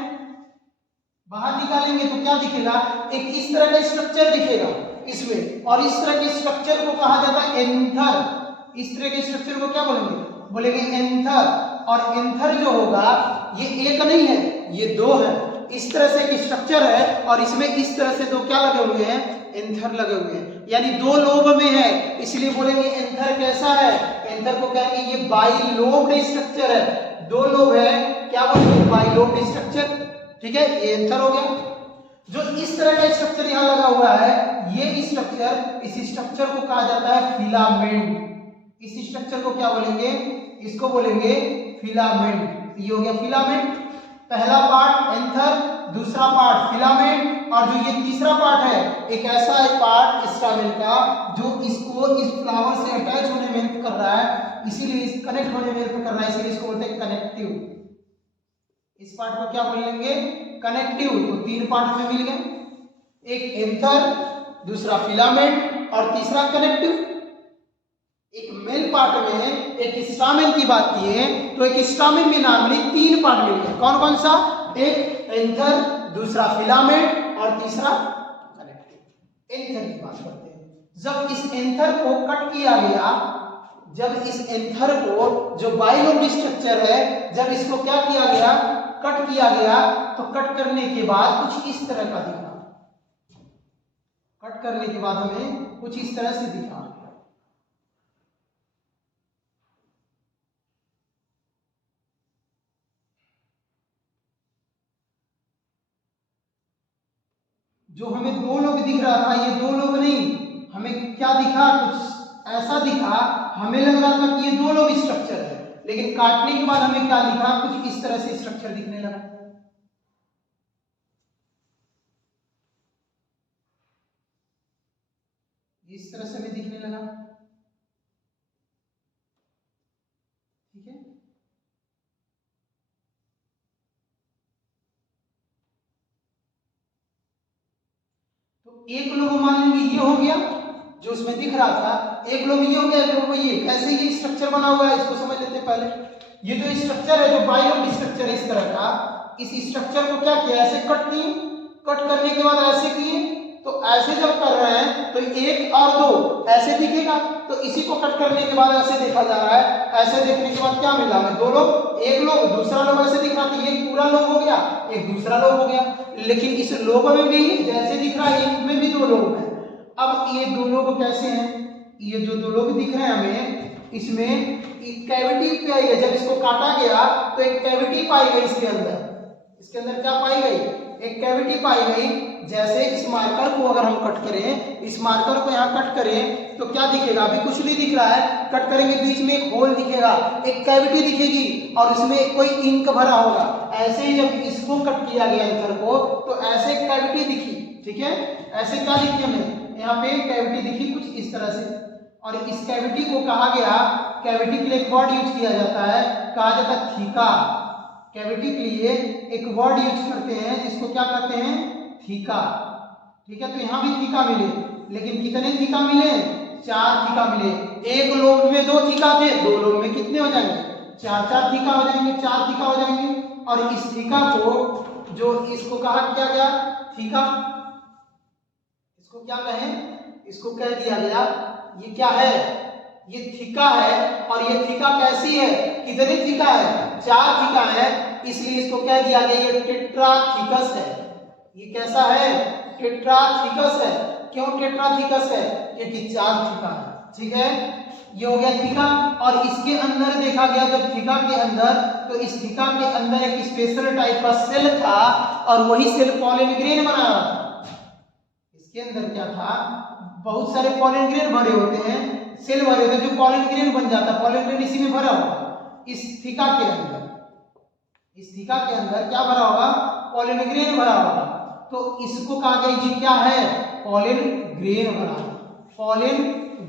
बाहर निकालेंगे तो क्या दिखेगा? एक इस तरह का स्ट्रक्चर दिखेगा इसमें, और इस तरह के स्ट्रक्चर को कहा जाता है एंथर। इस तरह के स्ट्रक्चर को क्या बोलेंगे? बोलेंगे एंथर। और एंथर जो होगा ये एक नहीं है, ये दो है। इस तरह से एक स्ट्रक्चर है और इसमें इस तरह से दो क्या लगे हुए हैं? एंथर लगे हुए हैं, यानी दो लोब में है, इसलिए बोलेंगे एंथर कैसा है? एंथर को कहेंगे ये बाइलोब्ड स्ट्रक्चर है, दो लोब है, क्या बोलेंगे? Bilobed structure. ठीक है, ये एंथर हो गया। जो इस तरह का स्ट्रक्चर यहाँ लगा हुआ है, ये स्ट्रक्चर, इस स्ट्रक्चर को कहा जाता है फिलामेंट। इस स्ट्रक्चर को क्या बोलेंगे? इसको बोलेंगे फिलामेंट। ये हो गया फिलामेंट, पहला पार्ट एंथर, दूसरा पार्ट फिलामेंट, और जो ये तीसरा पार्ट है, एक ऐसा है पार्ट स्टामेन का जो इसको इस फ्लावर से अटैच होने में हेल्प कर रहा है, इसीलिए इस कनेक्ट होने में हेल्प कर रहा है, इसीलिए इसको बोलते हैं कनेक्टिव। इस पार्ट को क्या बोलेंगे? कनेक्टिव। तो तीन पार्ट में मिल गए, एक एंथर, दूसरा फिलामेंट और तीसरा कनेक्टिव। एक मेल पार्ट में एक स्टामेन की बात की है, तो एक स्टामेन में नॉर्मली तीन पार्ट मिल गए, कौन कौन सा? एक एंथर, दूसरा फिलामेंट और तीसरा कनेक्टिव। एंथर की बात करते हैं, जब इस एंथर को कट किया गया, जब इस एंथर को जो बाइलोब स्ट्रक्चर है जब इसको क्या किया गया, कट किया गया, तो कट करने के बाद कुछ इस तरह का दिखा, कट करने के बाद हमें कुछ इस तरह से दिखा। जो हमें दो लोग दिख रहा था, ये दो लोग नहीं, हमें क्या दिखा, कुछ ऐसा दिखा, हमें लग रहा था कि ये दो लोग स्ट्रक्चर है, लेकिन काटने के बाद हमें क्या दिखा, कुछ इस तरह से स्ट्रक्चर दिखने लगा। इस तरह से हमें दिखने लगा। ठीक है, तो एक लोग मान लेंगे ये हो गया जो उसमें दिख रहा था, एक लोग ये हो गया, एक लोग ये। कैसे ये स्ट्रक्चर बना हुआ है इसको समझ लेते हैं पहले। ये जो स्ट्रक्चर है, जो बाइलोब स्ट्रक्चर है इस तरह का, इस स्ट्रक्चर को क्या किया, ऐसे कट किए, कट करने के बाद ऐसे किए, तो ऐसे जब कर रहे हैं तो एक और दो ऐसे दिखेगा, तो इसी को कट करने के बाद ऐसे देखा जा रहा है। ऐसे देखने के बाद क्या मिला हमें, दो लोग, एक लोग, दूसरा लोग ऐसे दिख रहा था, ये पूरा लोग हो गया, एक दूसरा लोग हो गया। लेकिन इस लोग में भी जैसे दिख रहा है, इनमें भी दो लोग हैं। अब ये दो लोग कैसे हैं, ये जो दो लोग दिख रहे हैं हमें, इसमें एक कैविटी पाई गई। जब इसको काटा गया तो एक कैविटी पाई गई इसके अंदर। इसके अंदर क्या पाई गई, एक कैविटी पाई गई। जैसे इस मार्कर को अगर हम कट करें, इस मार्कर को यहाँ कट करें तो क्या दिखेगा, अभी कुछ नहीं दिख रहा है, कट करेंगे बीच में एक होल दिखेगा, एक कैविटी दिखेगी और उसमें कोई इंक भरा होगा। ऐसे ही जब इसको कट किया गया एंकर को, तो ऐसे एक कैविटी दिखी। ठीक है, ऐसे क्या दिखी हमें, यहाँ पे कैविटी दिखी कुछ इस तरह से, और इस कैविटी को कहा गया, कैविटी के लिए एक वर्ड यूज किया जाता है, कहा जाता है थीका। कैविटी के लिए एक वर्ड यूज करते हैं जिसको क्या कहते हैं, थीका। ठीक है, तो यहाँ भी थीका मिले, लेकिन कितने थीका मिले, 4 थीका मिले। एक लोग में 2 थीका थे, 2 लोग में कितने हो जाएंगे, 4 थीका हो जाएंगे, 4 थीका हो जाएंगे। और इस थीका को, जो इसको कहा क्या गया, थीका, इसको क्या कहें, इसको कह दिया गया ये क्या है, ये थीका है। और ये थीका कैसी है, कितने थीका है, 4 थीका है, इसलिए इसको कह दिया गया ये टेट्राथीकस है। ये कैसा है, टेट्राथीकस है। क्यों टेट्राथीकस है, क्योंकि 4 थीका है। ठीक है, ये हो गया थीका। और इसके अंदर देखा गया जब थीका के अंदर, तो इस थीका के अंदर एक स्पेशल टाइप का सेल था, और वही सेल पॉलिन ग्रेन बना रहा था। इसके अंदर क्या था, बहुत सारे पॉलिन ग्रेन भरे होते हैं, सेल भरे होते हैं, जो पॉलिन ग्रेन बन जाता है। पॉलिन ग्रेन इसी में भरा होगा, इस थीका के अंदर। इस थीका के अंदर क्या भरा होगा, पॉलिन ग्रेन भरा होगा। तो इसको कहा गया ये क्या है, पॉलिन ग्रेन भरा है, पॉलिन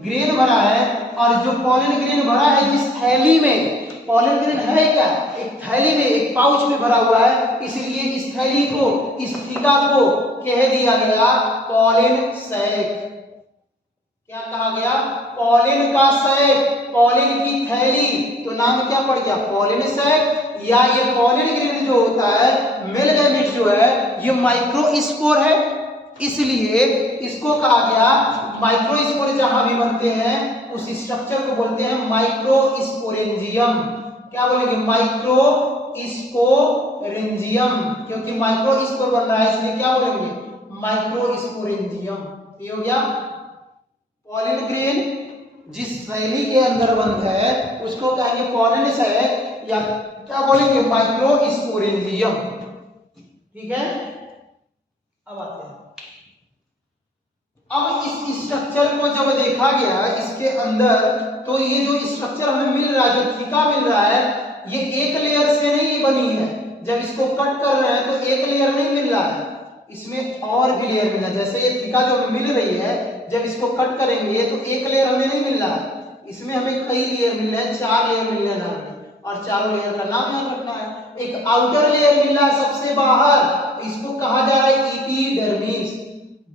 ग्रेन भरा है। और जो पॉलिन ग्रेन भरा है, जिस थैली में पॉलिन ग्रेन है, क्या एक थैली में, एक पाउच में भरा हुआ है, इसलिए इस थैली को, इस थीका को कह दिया गया पॉलिन सैक। क्या कहा गया, पॉलिन का सैक, पॉलिन की थैली, तो नाम क्या पड़ गया, पॉलिन सैक। या ये पॉलिन ग्रेन जो होता है, मेल गैमेट जो है, ये माइक्रोस्पोर है, इसलिए इसको कहा गया माइक्रोस्पोर। जहां भी बनते हैं उस स्ट्रक्चर को बोलते हैं माइक्रोस्पोरेंजियम। क्या बोलेंगे, माइक्रोस्पोरेंजियम, क्योंकि माइक्रोस्पोर बन रहा है, इसलिए क्या बोलेंगे, माइक्रोस्पोरेंजियम। ये हो गया पॉलिन ग्रेन। जिस थैली के अंदर बंद है उसको कहेंगे पॉलिन सैक, या क्या बोलेंगे, माइक्रोस्पोरेंजियम। ठीक है, अब आते हैं, अब इस स्ट्रक्चर को जब देखा गया इसके अंदर, तो ये जो स्ट्रक्चर हमें मिल रहा है, जो थीका मिल रहा है, ये एक लेयर से नहीं बनी है। जब इसको कट कर रहे हैं तो एक लेयर नहीं मिल रहा है, इसमें और भी लेयर मिला। जैसे ये थीका जो हमें मिल रही है, जब इसको कट करेंगे तो एक लेयर हमें नहीं मिल रहा है, इसमें हमें कई लेयर मिल रहे हैं, 4 लेयर मिल रहे हैं, और चारों लेयर का नाम याद रखना है। एक आउटर लेयर मिल रहा है सबसे बाहर, इसको कहा जा रहा है एपिडर्मिस।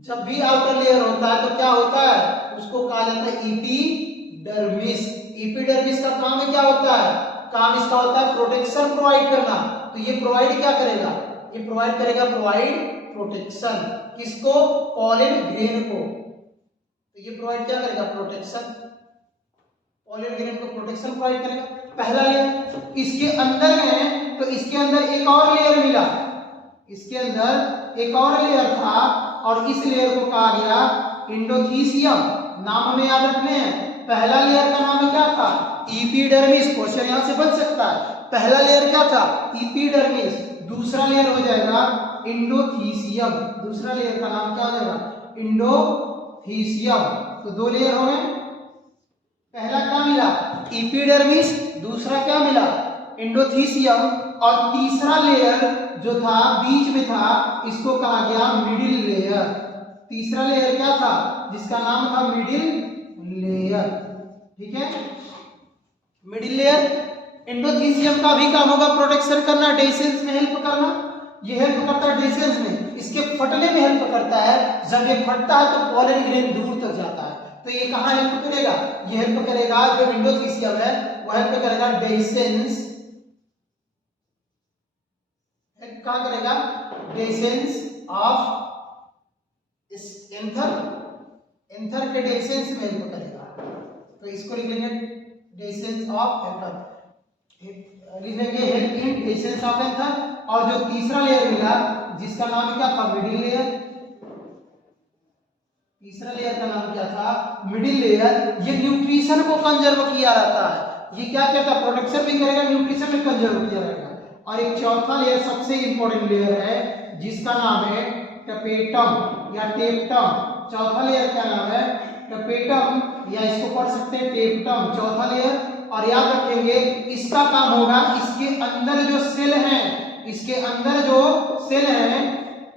जब भी आउटर लेयर होता है तो क्या होता है, उसको कहा जाता है एपिडर्मिस। एपिडर्मिस का काम क्या होता है, काम इसका होता है प्रोटेक्शन प्रोवाइड करना। तो ये प्रोवाइड क्या करेगा, ये प्रोवाइड करेगा, प्रोवाइड प्रोटेक्शन। किसको, पॉलिन ग्रेन को। तो ये प्रोवाइड क्या करेगा, प्रोटेक्शन। पॉलन ग्रेन को प्रोटेक्शन प्रोवाइड करेगा, पहला लेयर। इसके अंदर में तो इसके अंदर एक और लेयर मिला, इसके अंदर एक और लेयर था और इस लेयर को कहा गया एंडोथीसियम। नाम हमें याद रखने हैं। पहला लेयर का नाम क्या था? एपिडर्मिस। क्वेश्चन यहां से बन सकता है। पहला लेयर क्या था? एपिडर्मिस। दूसरा लेयर हो जाएगा एंडोथीसियम। दूसरा लेयर का नाम क्या हो जाएगा? एंडोथीसियम। तो दो लेयर हो गए। पहला क्या मिला? एपिडर्मिस। दूसरा क्या मिला? एंडोथीसियम। और तीसरा लेयर जो था बीच में था, इसको कहा गया मिडिल लेयर। तीसरा लेयर क्या था? जिसका नाम था मिडिल लेयर। ठीक है, मिडिल लेयर। एंडोथीसियम का भी काम होगा प्रोटेक्शन करना, डेसेंस में हेल्प करना। ये हेल्प करता है डेसेंस में, इसके फटने में हेल्प करता है। जब ये फटता है तो पॉलन ग्रेन दूर तक जाता है। तो ये कहाँ हेल्प करेगा? ये हेल्प करेगा, जो एंडोथीसियम है वो हेल्प करेगा डेसेंस। कहाँ करेगा? डेसेंस ऑफ इस एंथर, एंथर के डेसेंस में हेल्प करेगा। तो इसको लिख लेंगे डेसेंस ऑफ एंथर, लिख लेंगे हेल्प इन डेसेंस ऑफ एंथर। और जो तीसरा लेयर मिला जिसका नाम क्या था? Middle layer. तीसरा लेयर का नाम क्या था? Middle layer. ये न्यूट्रिशन को कंजर्व किया रहता है। ये क्या कहता है? प्रोटेक्शन भी करेगा, न्यूट्रिशन भी कंजर्व किया रहेगा। और एक चौथा लेयर सबसे इंपॉर्टेंट लेयर है जिसका नाम है टपेटम या टेप्टम। चौथा लेयर क्या नाम है? टपेटम, या इसको पढ़ सकते हैं टेप्टम, चौथा लेयर। और याद रखेंगे इसका काम होगा, इसके अंदर जो सेल हैं, इसके अंदर जो सेल हैं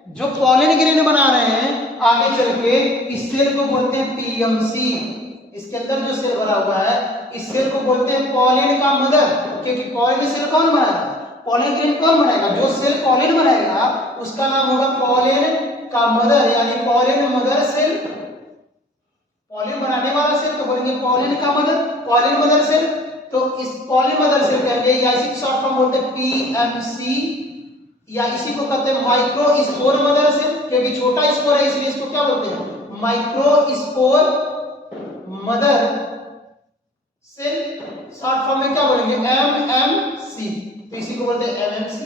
जो पॉलन ग्रेन बना रहे हैं आगे चल के, इस सेल को बोलते हैं पीएमसी। इसके अंदर जो सेल भरा हुआ है इस सेल को बोलते हैं पॉलन का मदर। क्योंकि पॉलन सेल कौन बनाएगा? पॉलन ग्रेन कौन बनाएगा? जो सेल पॉलन बनाएगा उसका नाम होगा पॉलन का मदर, यानी पॉलन मदर सेल। पॉलन बनाने वाला सेल तो बोलेंगे पॉलन का मदर, पॉलन मदर सेल। तो इस पॉलन मदर सेल कहेंगे, या इसी शॉर्ट फॉर्म बोलते हैं पीएमसी, या इसी को कहते हैं माइक्रो स्पोर मदर सेल। क्योंकि छोटा स्पोर है इसलिए इसको क्या बोलते हैं? Microspore mother cell. Short form में क्या बोलेंगे? एमएमसी। तो इसी को बोलते हैं एमएमसी।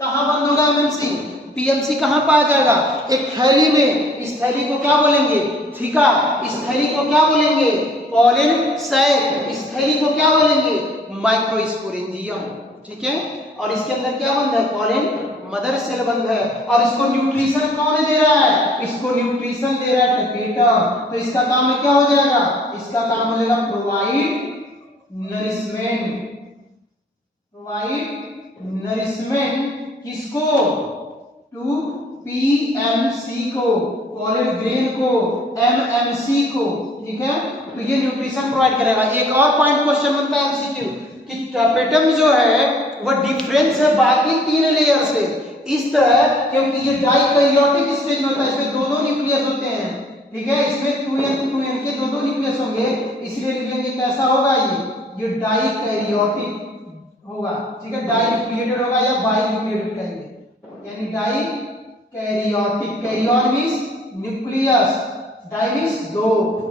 कहां बंद होगा एमएमसी? पीएमसी कहां पाया जाएगा? एक थैली में। इस थैली को क्या बोलेंगे? थीका। इस थैली को क्या बोलेंगे? Pollen sac. इस थैली को क्या बोलेंगे? माइक्रोस्पोरेंजियम। ठीक है, और इसके अंदर क्या बंद है? पॉलन मदर सेल बंद है। और इसको न्यूट्रिशन कौन दे रहा है? इसको न्यूट्रिशन दे रहा है टपेटम। तो इसका काम में क्या हो जाएगा? इसका काम हो जाएगा प्रोवाइड नरिशमेंट। प्रोवाइड नरिशमेंट किसको? टू पीएमसी को, पॉलन ग्रेन को, एमएमसी को। ठीक है, तो ये न्यूट्रिशन प्रोवाइड करेगा। एक और पॉइंट क्वेश्चन बनता है एमसीक्यू कि टपेटम जो है वो डिफरेंस है बाकी तीन लेयर से इस तरह, क्योंकि ये डाइकैरियोटिक स्टेज में होता है, इसमें दो न्यूक्लियस होते हैं। ठीक है, इसमें 2n के दो न्यूक्लियस होंगे, इसलिए लिख लेंगे कैसा होगा? ये डाइकैरियोटिक होगा। ठीक है, डाइन्यूक्लिएटेड होगा या बाइन्यूक्लिएटेड कहेंगे, यानी dikaryotic. Karyon means nucleus, di means दो,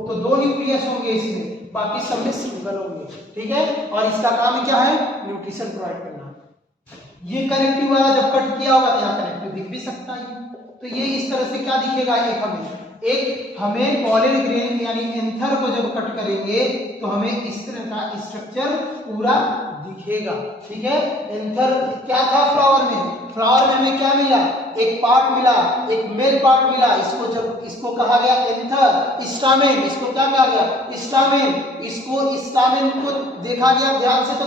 तो दो न्यूक्लियस होंगे इसमें, बाकी सब में सिंगल होंगे। ठीक है, और इसका काम क्या है? न्यूट्रिशन प्रोवाइड करना। ये कनेक्टिव वाला जब कट किया होगा तो यहाँ कनेक्टिव दिख भी सकता है। तो ये इस तरह से क्या दिखेगा? एक हमें पॉलन ग्रेन यानी एंथर को जब कट करेंगे तो हमें इस तरह का स्ट्रक्चर पूरा दिखेगा। ठीक है, एंथर क्या था फ्लावर में? फ्लावर में हमें क्या मिला? एक पार्ट मिला, एक मेल पार्ट मिला। इसको कहा गया एंथर। स्टामेन, इसको क्या कहा गया? स्टामेन। इसको स्टामेन को देखा गया ध्यान से तो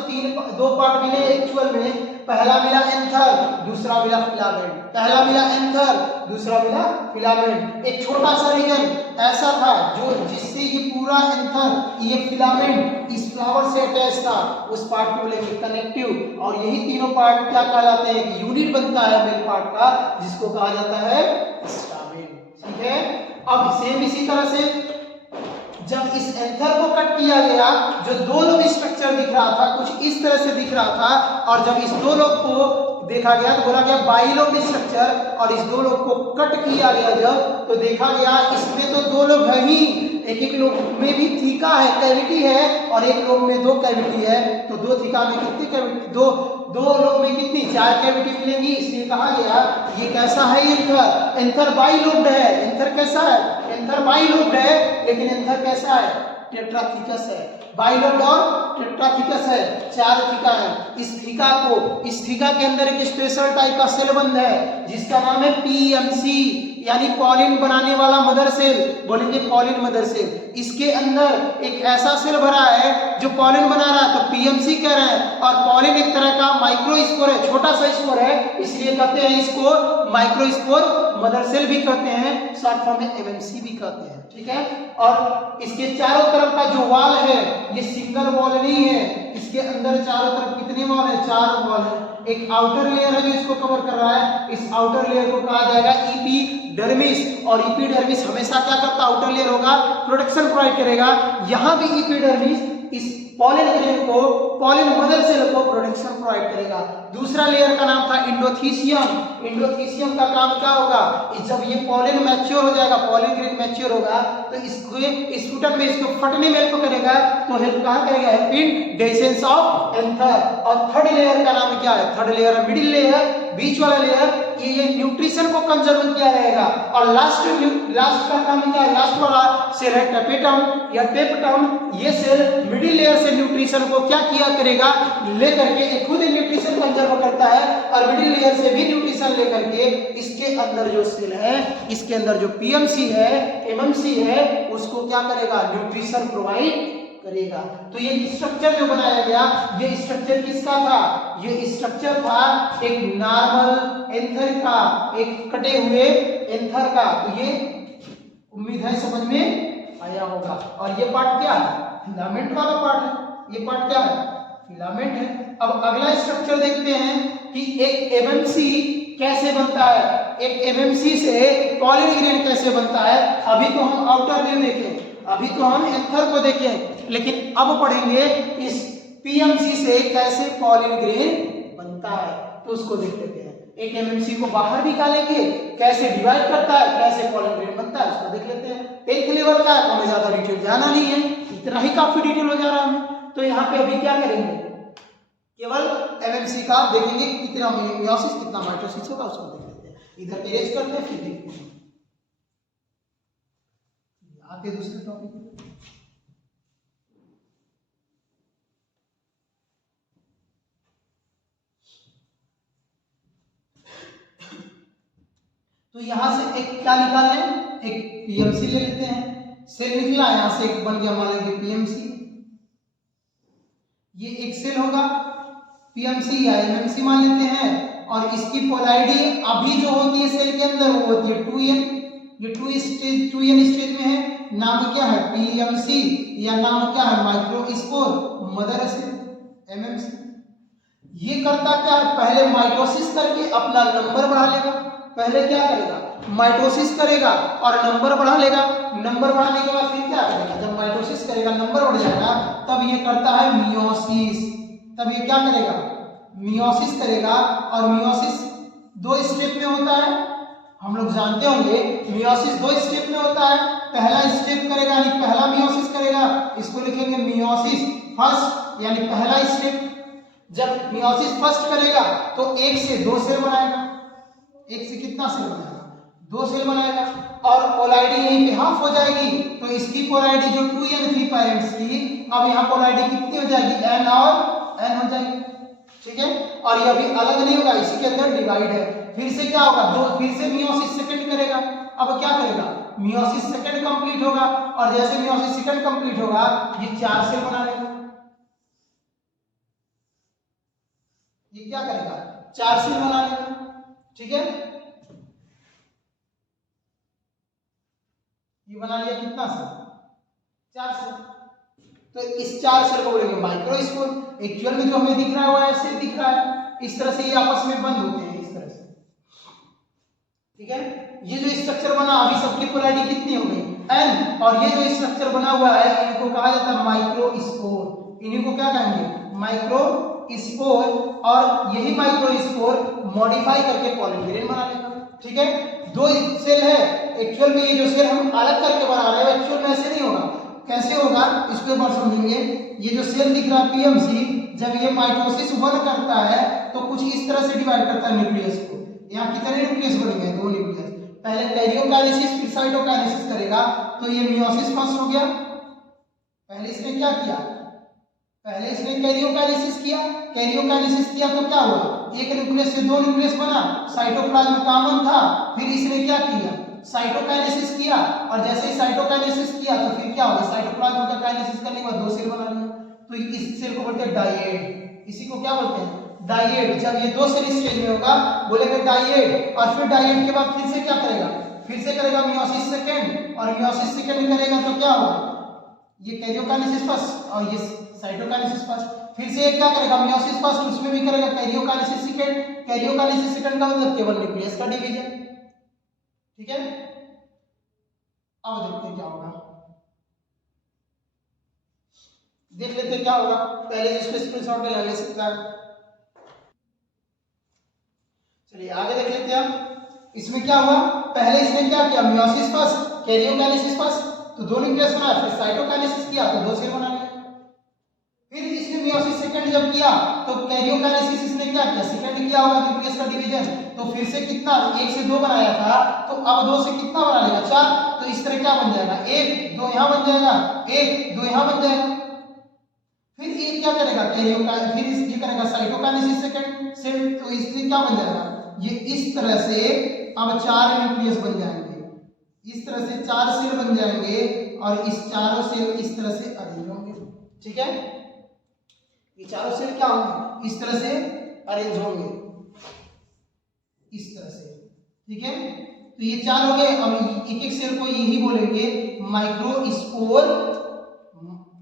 दो पार्ट मिले एक्चुअल में। पहला मिला एंथर, दूसरा मिला फिलामेंट। पहला मिला एंथर, दूसरा मिला फिलामेंट। एक छोटा सा रीजन ऐसा था जो जिससे ये पूरा एंथर, ये फिलामेंट इस फ्लावर से अटैच था, उस पार्ट को बोलेंगे कनेक्टिव। और यही तीनों पार्ट क्या कहलाते हैं? एक यूनिट बनता है मेल पार्ट का, जिसको कहा जाता है स्टामेन। ठीक है, अब सेम इसी तरह से जब इस एंथर को कट किया गया, जो दो लोग स्ट्रक्चर दिख रहा था कुछ इस तरह से दिख रहा था, और जब इस दो लोग को देखा गया तो बोला गया बाइलोब स्ट्रक्चर, और इस दो लोग को कट किया गया जब तो देखा गया इसमें तो दो लोग है ही, एक एक लोग में भी थीका है, कैविटी है, और एक लोग में दो कैविटी है, तो दो थीका में कितनी कैविटी, दो लोग में कितनी, 4 कैविटी मिलेंगी। इसलिए कहा गया ये कैसा है, एंथर, एंथर बाइलोब्ड है। एंथर कैसा है, एंथर बाइलोब्ड है, लेकिन एंथर कैसा है, टेट्राथीकस है। बाइलोब्ड और टेट्राथीकस है, 4 थीका है। इस थीका के अंदर एक स्पेशल टाइप का सेल बंध है जिसका नाम है पीएमसी, यानी पॉलिन बनाने वाला मदर सेल, बोलेंगे पॉलिन मदर सेल। इसके अंदर एक ऐसा सेल भरा है जो पॉलिन बना रहा है, तो पीएमसी कह रहे हैं। और पॉलिन एक तरह का माइक्रोस्पोर है, छोटा सा स्पोर है, इसलिए कहते हैं इसको माइक्रोस्पोर मदर सेल भी कहते हैं, शॉर्ट फॉर्म में एमएमसी भी कहते हैं, ठीक है। और इसके चारों तरफ का जो वॉल है ये सिंगल वॉल नहीं है, इसके अंदर चारों तरफ कितने वॉल है, 4 वॉल है। एक आउटर लेयर है जो इसको कवर कर रहा है, इस आउटर लेयर को कहा जाएगा एपिडर्मिस, और एपिडर्मिस हमेशा क्या करता है, आउटर लेयर होगा, प्रोटेक्शन प्रोवाइड करेगा। यहां भी एपिडर्मिस इस पॉलिन ग्रेन को, पॉलिन मदर सेल को प्रोटेक्शन प्रोवाइड करेगा। दूसरा लेयर का नाम था एंडोथीसियम। एंडोथीसियम का काम क्या होगा, जब ये पॉलिन मैच्योर हो जाएगा, पॉलिन ग्रेन मैच्योर होगा तो इसको स्फुटन में इसको फटने में हेल्प करेगा, तो हेल्प कहां करेगा, हेल्प इन डेसेंस ऑफ एंथर। और थर्ड लेयर का नाम क्या है, थर्ड लेयर मिडिल लेयर, बीच वाला लेयर, ये न्यूट्रिशन को कंजर्व किया रहेगा। और लास्ट का काम क्या है, लास्ट वाला सेल है टेपेटम या टेपटम। ये सेल मिडिल लेयर से न्यूट्रिशन को क्या किया करेगा, लेकर के खुद न्यूट्रिशन कंजर्व करता है, और मिडिल लेयर से भी न्यूट्रिशन लेकर के इसके अंदर जो सेल है, इसके अंदर जो पीएमसी है, एमएमसी है, उसको क्या करेगा, न्यूट्रिशन प्रोवाइड करेगा। तो ये स्ट्रक्चर जो बनाया गया, ये स्ट्रक्चर किसका था, ये स्ट्रक्चर था एक नॉर्मल एंथर का, एक कटे हुए एंथर का। तो ये उम्मीद है समझ में आया होगा। और ये पार्ट क्या है, फिलामेंट वाला पार्ट है। ये पार्ट क्या है, फिलामेंट है। अब अगला स्ट्रक्चर देखते हैं कि एक एमएमसी कैसे बनता है, एक एमएमसी से पॉलिन ग्रेन कैसे बनता है। अभी तो हम आउटर व्यू देखें, अभी तो हम एंथर को देखें, लेकिन अब पढ़ेंगे इस पीएमसी से कैसे पॉलिन ग्रेन बनता है, तो उसको देख लेते हैं। एक एमएमसी को बाहर निकालेंगे, कैसे डिवाइड करता है, कैसे पॉलिन ग्रेन बनता है, उसको देख लेते हैं। 10th लेवल का है तो हमें ज्यादा डिटेल जाना नहीं है, इतना ही काफी डिटेल हो जा रहा है। तो यहाँ पे अभी क्या करेंगे, केवल एमएमसी का देखेंगे, कितना मियोसिस कितना माइटोसिस होगा, उसको देख लेते हैं। इधर एरेज करते हैं, फिर देखते हैं आगे दूसरे टॉपिक। तो यहां से एक क्या निकालें, एक पीएमसी ले लेते हैं। सेल निकला, यहां से एक बन गया, मान लेंगे पीएमसी। ये एक सेल होगा पीएमसी या एमएमसी मान लेते हैं, और इसकी पोलैरिटी अभी जो होती है सेल के अंदर वो होती है 2n। ये 2n स्टेज में है। नाम क्या है, पीएमसी, या नाम क्या है, माइक्रोस्पोर मदर सेल एमएमसी। ये करता क्या है, पहले माइटोसिस करके अपना नंबर बढ़ा लेगा। पहले क्या करेगा, माइटोसिस करेगा और नंबर बढ़ा लेगा। नंबर बढ़ाने के बाद फिर क्या करेगा, जब माइटोसिस करेगा, नंबर बढ़ जाएगा, तब ये करता है मियोसिस। तब ये क्या करेगा, मियोसिस करेगा। और मियोसिस 2 स्टेप में होता है, हम लोग जानते होंगे मियोसिस 2 स्टेप में होता है। पहला स्टेप करेगा यानी पहला मियोसिस करेगा, इसको लिखेंगे मियोसिस फर्स्ट, यानी पहला स्टेप। जब मियोसिस फर्स्ट करेगा तो 1 से 2 सेल बनाएगा। 1 से कितना सेल बनाएगा, 2 सेल बनाएगा। और पोलैरिटी यहीं पे हाफ हो जाएगी, तो इसकी पोलैरिटी जो 2n थी पेरेंट्स की, अब यहाँ पोलैरिटी कितनी हो जाएगी, n और n हो जाएगी, ठीक है। और ये अभी अलग नहीं होगा, इसी के अंदर डिवाइड है। फिर से क्या होगा, फिर से मियोसिस सेकंड करेगा। अब क्या करेगा, मियोसिस सेकंड कंप्लीट होगा, और जैसे मियोसिस सेकंड कंप्लीट होगा, ये 4 सेल बना लेगा। ये क्या करेगा, 4 सेल बना लेगा, ठीक है। ये बना लिया कितना सेल, 4 सेल। तो इस 4 सेल को बोलेंगे माइक्रोस्पोर। एक्चुअल में जो हमें दिख रहा है वो ऐसे दिख रहा है, इस तरह से ये आपस में बंद होते हैं, इस तरह से, ठीक है। ये जो स्ट्रक्चर बना, अभी सबकी पोलैरिटी कितनी हो गई, n। और ये जो स्ट्रक्चर बना हुआ है, इनको कहा जाता है माइक्रोस्पोर। इन्हीं को क्या कहेंगे, माइक्रोस्पोर। स्पोर और यही माइक्रो स्पोर मॉडिफाई करके पॉलन ग्रेन बना लेगा। ठीक है, दो सेल है, एक्चुअल में ये जो सेल हम अलग करके बना रहे हैं एक्चुअल में ऐसे नहीं होगा। कैसे होगा इसको एक बार समझेंगे। ये जो सेल दिख रहा है पीएमसी, जब ये माइटोसिस 1 करता है तो कुछ इस तरह से डिवाइड करता है न्यूक्लियस को। यहाँ कितने न्यूक्लियस बनेंगे? 2 न्यूक्लियस। पहले कैरियोकाइनेसिस फिर साइटोकाइनेसिस करेगा तो ये मियोसिस फर्स्ट हो गया। पहले इसने क्या किया? पहले इसने कैरियोकाइनेसिस किया। कैरियोकाइनेसिस किया तो क्या हुआ? एक न्यूक्लियस से 2 न्यूक्लियस बना, साइटोप्लाज्म कॉमन था। फिर इसने क्या किया? साइटोकाइनेसिस किया, और जैसे ही साइटोकाइनेसिस किया तो फिर क्या हो गया? साइटोप्लाज्म का काइनेसिस करने के बाद 2 सेल बना लिया। तो इस सेल को बोलते हैं डाइएड। इसी को क्या बोलते हैं? डाइएड। जब ये 2 सेल स्टेज में होगा बोलेंगे डाइएड, और फिर डाइएड के बाद फिर से क्या करेगा? फिर से करेगा मियोसिस सेकेंड, और मियोसिस सेकेंड करेगा तो क्या होगा? ये कैरियोकाइनेसिस फर्स्ट और ये साइटोकाइनेसिस फर्स्ट। फिर से ये क्या करेगा? मियोसिस फर्स्ट, उसमें भी करेगा कैरियोकाइनेसिस सेकेंड। कैरियोकाइनेसिस सेकेंड का मतलब केवल न्यूक्लियस का डिवीजन। ठीक है, अब देखते हैं क्या होगा। देख लेते हैं क्या होगा। पहले जिसको स्क्रीनशॉट ले सकता है। चलिए आगे देख लेते हैं हम। इसमें क्या हुआ? पहले इसने क्या किया? मियोसिस फर्स्ट, कैरियोकाइनेसिस फर्स्ट, तो 2 न्यूक्लियस बनाया। फिर साइटोकाइनेसिस किया तो 2 सेल बना लिया। फिर इसने मियोसिस सेकंड जब किया तो कैरियोकाइनेसिस इसने क्या किया? सेकंड किया होगा न्यूक्लियस का डिवीजन। तो फिर से कितना? 1 से 2 बनाया था, तो अब 2 से कितना बना लेगा? 4। तो इस तरह क्या बन जाएगा? 1 2 यहां बन जाएगा, 1 2 यहां बन जाएगा। फिर ये क्या करेगा? कैरियोकाइनेसिस, फिर ये करेगा साइटोकाइनेसिस सेकंड सेल, तो इससे क्या बन जाएगा? ये इस तरह से अब 4 न्यूक्लियस बन जाएंगे। इस तरह से 4 सेल बन जाएंगे, और इस चारों सेल इस तरह से अरेंज होंगे। ठीक है, ये चारों सेल क्या होंगे? इस तरह से अरेंज होंगे, इस तरह से। ठीक है, तो ये 4 हो गए। अब एक एक सेल को यही बोलेंगे माइक्रोस्पोर,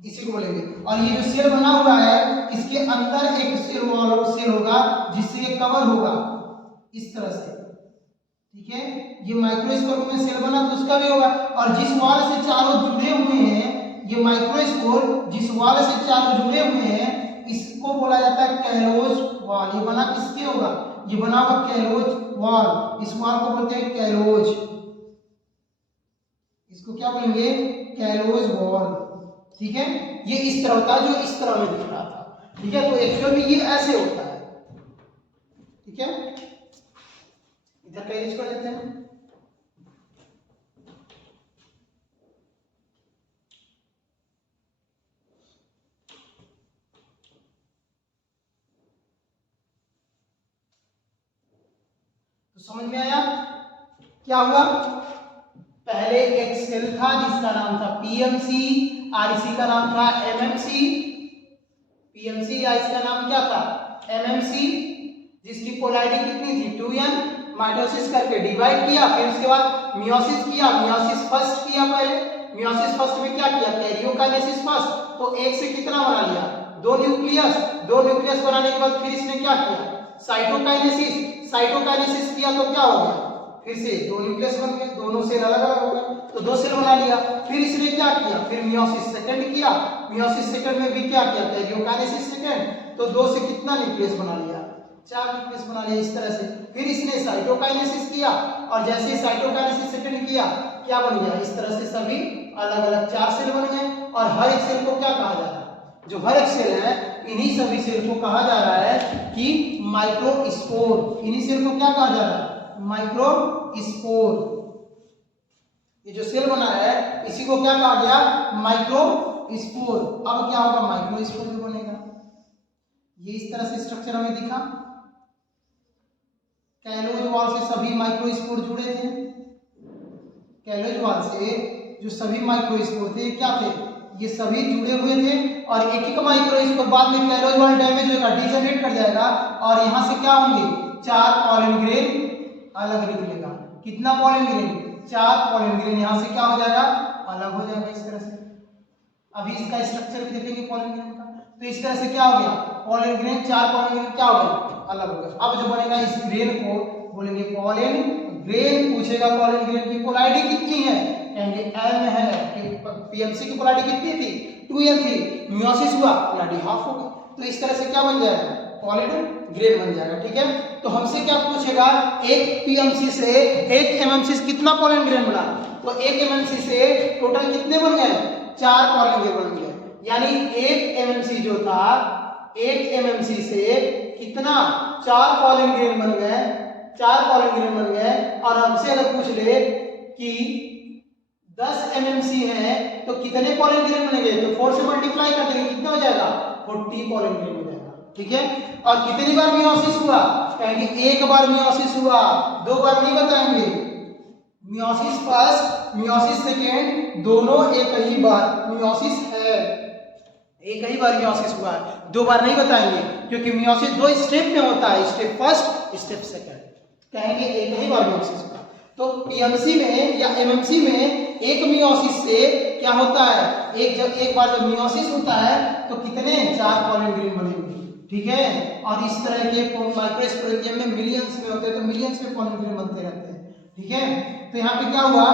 इसी को बोलेंगे। और ये जो सेल बना हुआ है इसके अंदर एक सेल वॉल सेल होगा जिससे ये कवर होगा इस तरह से। ठीक है, ये माइक्रोस्पोर में सेल बना तो उसका भी होगा। और जिस वॉल से चारों जुड़े हुए हैं, ये माइक्रोस्पोर जिस वॉल से चारों जुड़े हुए हैं इसको बोला जाता है कैलोज वॉल। ये बना किसके होगा? ये बना होगा कैलोज वॉल। इस वॉल को बोलते हैं कैलोज। इसको क्या बोलेंगे? Callose wall. ठीक है, ये इस तरह होता है जो इस तरह में दिख रहा था। ठीक है, तो एक्चुअली ये ऐसे होता है। ठीक है, इधर का यूज कर लेते हैं। तो समझ में आया क्या हुआ? पहले एक सेल था जिसका नाम था पीएमसी, और इसी का नाम था एमएमसी। पीएमसी या इसका नाम क्या था? एमएमसी, जिसकी पोलैरिटी कितनी थी? 2n। माइटोसिस करके डिवाइड किया, फिर उसके बाद मियोसिस किया। मियोसिस फर्स्ट किया पहले। मियोसिस फर्स्ट में क्या किया? Karyokinesis first. तो एक से कितना बना लिया? 2 न्यूक्लियस। 2 न्यूक्लियस बनाने के बाद फिर इसने क्या किया? साइटोकाइनेसिस। साइटोकाइनेसिस किया तो क्या हो गया? फिर से 2 न्यूक्लियस बन गए, दोनों सेल अलग अलग हो गए, तो 2 सेल बना लिया। फिर इसने क्या किया? फिर मियोसिस सेकंड किया। मियोसिस सेकंड में भी क्या किया? Karyokinesis second. तो 2 से कितना न्यूक्लियस बना लिया? 4 न्यूक्लियस बना लिया इस तरह से। फिर इसने साइटोकाइनेसिस किया, और जैसे ही साइटोकाइनेसिस सेकंड किया क्या बन गया? इस तरह से सभी अलग अलग 4 सेल बन गए। और हर एक सेल को क्या कहा जा रहा है? जो हर एक सेल है इन्हीं सभी सेल को कहा जा रहा है कि माइक्रोस्पोर। इन्हीं सेल को क्या कहा जा रहा है? माइक्रोस्पोर। ये जो सेल बना है इसी को क्या कहा गया? माइक्रोस्पोर। अब क्या होगा? माइक्रोस्पोर भी बनेगा। ये इस तरह से स्ट्रक्चर हमें दिखा। कैलोज वॉल से सभी माइक्रोस्पोर जुड़े थे। कैलोज वॉल से जो सभी माइक्रोस्पोर थे क्या थे? ये सभी जुड़े हुए थे, और एक एक माइक्रोस्पोर बाद में कैलोज वॉल डैमेज होगा, डिजनरेट कर जाएगा, और यहां से क्या होंगे? 4 पॉलन ग्रेन अलग निकलेगा। कितना पॉलन ग्रेन? 4 पॉलन ग्रेन यहां से क्या हो जाएगा? अलग हो जाएगा इस तरह से। अभी इसका स्ट्रक्चर भी देखेंगे पॉलन ग्रेन का। तो इस तरह से क्या हो गया? पॉलन ग्रेन 4 पॉलन ग्रेन क्या हो गया? अलग हो गया। अब जो बनेगा इस ग्रेन को बोलेंगे पॉलन ग्रेन। पूछेगा पॉलन ग्रेन की पोलैरिटी कितनी है? कहेंगे n है। पीएमसी की पोलैरिटी कितनी थी? 2n थी। मियोसिस हुआ, पोलैरिटी हाफ हो गई। तो इस तरह से क्या बन जाएगा, पॉलिड ग्रेन बन जाएगा। ठीक है, तो हमसे क्या पूछेगा, एक पीएमसी से एक एमएमसी से कितना पॉलिन ग्रेन बना, तो एक एमएमसी से टोटल कितने बन गए, 4 पॉलिन ग्रेन बन गए। यानी एक एमएमसी जो था, एक एमएमसी से कितना, 4 पॉलिन ग्रेन बन गए, 4 पॉलिन ग्रेन बन गए। और हमसे अगर पूछ ले कि 10 एमएमसी है तो कितने पॉलिन ग्रेन बनेंगे, तो 4 से मल्टीप्लाई कर देंगे, कितना हो जाएगा, 40 पॉलिन ग्रेन हो जाएगा। ठीक है, और कितनी बार मियोसिस हुआ, कहेंगे एक बार मियोसिस हुआ, 2 बार नहीं बताएंगे। मियोसिस फर्स्ट, मियोसिस सेकेंड, दोनों एक ही बार मियोसिस है, एक ही बार मियोसिस हुआ है, 2 बार नहीं बताएंगे, क्योंकि मियोसिस 2 स्टेप में होता है, स्टेप फर्स्ट, स्टेप सेकेंड, कहेंगे एक ही बार मियोसिस हुआ। तो पीएमसी में या एमएमसी में एक मियोसिस से क्या होता है, एक बार जब मियोसिस होता है तो कितने, 4 पॉलिन ग्रेन बनेंगे। ठीक है, और इस तरह के माइक्रोस्पोरेंजियम में मिलियंस में होते हैं, तो मिलियंस में पॉलिन ग्रेन बनते रहते हैं। ठीक है, तो यहाँ पे क्या हुआ,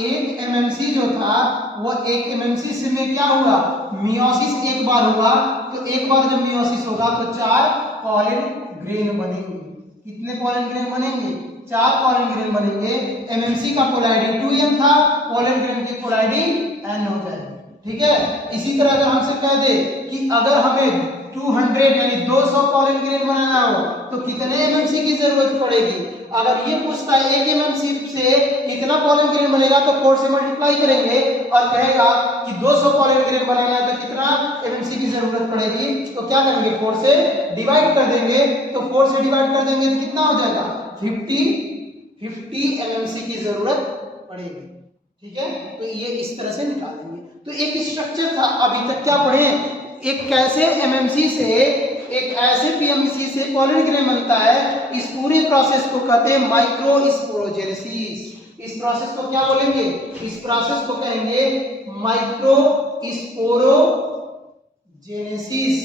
एक एमएमसी जो था वो एक एमएमसी से में क्या हुआ, मियोसिस एक बार हुआ, तो एक बार जब मियोसिस होगा तो 4 पॉलिन ग्रेन बनेंगे। कितने पॉलिन ग्रेन बनेंगे, 4 पॉलिन ग्रेन बनेंगे। एमएमसी का पोलैरिटी 2n था, पॉलिन ग्रेन की पोलैरिटी n हो जाएगी। ठीक है, इसी तरह अगर हमसे कह दे कि अगर हमें 200 यानी 200 पॉलिन ग्रेन बनाना हो तो कितने एमएमसी की जरूरत पड़ेगी। अगर ये पूछता है एक एमएमसी से कितना पॉलिन ग्रेन बनेगा, तो 4 से मल्टीप्लाई करेंगे और कहेगा कि 200 पॉलिन ग्रेन बनाना है तो कितना एमएमसी की जरूरत पड़ेगी, तो क्या करेंगे, 4 से डिवाइड कर देंगे। तो 4 से डिवाइड कर देंगे तो कितना हो जाएगा, 50 एमएमसी की जरूरत पड़ेगी। ठीक है, तो ये इस तरह से निकालेंगे। तो एक स्ट्रक्चर था, अभी तक क्या पढ़े, एक कैसे एमएमसी से एक ऐसे पीएमसी से पॉलिन ग्रेन बनता है, इस पूरे प्रोसेस को कहते हैं माइक्रोस्पोरोजेनेसिस। इस प्रोसेस को क्या बोलेंगे, इस प्रोसेस को कहेंगे माइक्रोस्पोरोजेनेसिस,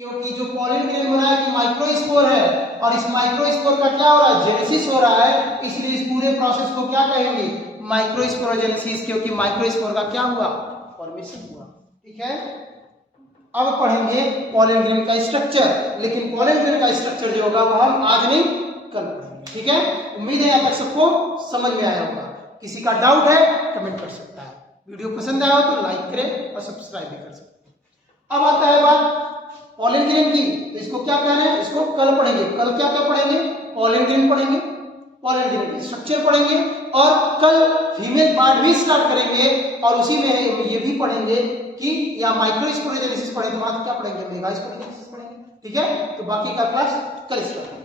क्योंकि जो पॉलिन ग्रेन बना है कि माइक्रोस्पोर है और इस माइक्रोस्पोर का क्या हो रहा है, जेनेसिस हो रहा है, इसलिए इस पूरे प्रोसेस को क्या कहेंगे, माइक्रोस्पोरोजेनेसिस, क्योंकि माइक्रोस्पोर का क्या हुआ, फॉर्मेशन हुआ। ठीक है, अब पढ़ेंगे पॉलिन ग्रेन का स्ट्रक्चर, लेकिन पॉलिन ग्रेन का स्ट्रक्चर जो होगा वो हम आज नहीं कल पढ़ेंगे। ठीक है, उम्मीद है यहाँ तक सबको समझ में आया होगा। किसी का डाउट है कमेंट कर सकता है, वीडियो पसंद आया हो तो लाइक करें और सब्सक्राइब भी कर सकते हैं। अब आता है बात पॉलिन ग्रेन की, तो इसको क्या कहना है, इसको कल पढ़ेंगे। कल क्या क्या पढ़ेंगे, पॉलिन ग्रेन पढ़ेंगे, पॉलिन ग्रेन की स्ट्रक्चर पढ़ेंगे, और कल फीमेल पार्ट भी स्टार्ट करेंगे, और उसी में ये भी पढ़ेंगे कि या माइक्रोस्पोरोजेनेसिस पढ़ेंगे, बाद क्या पढ़ेंगे, मेगास्पोरोजेनेसिस पढ़ेंगे। ठीक है, तो बाकी का क्लास कल स्टार्ट।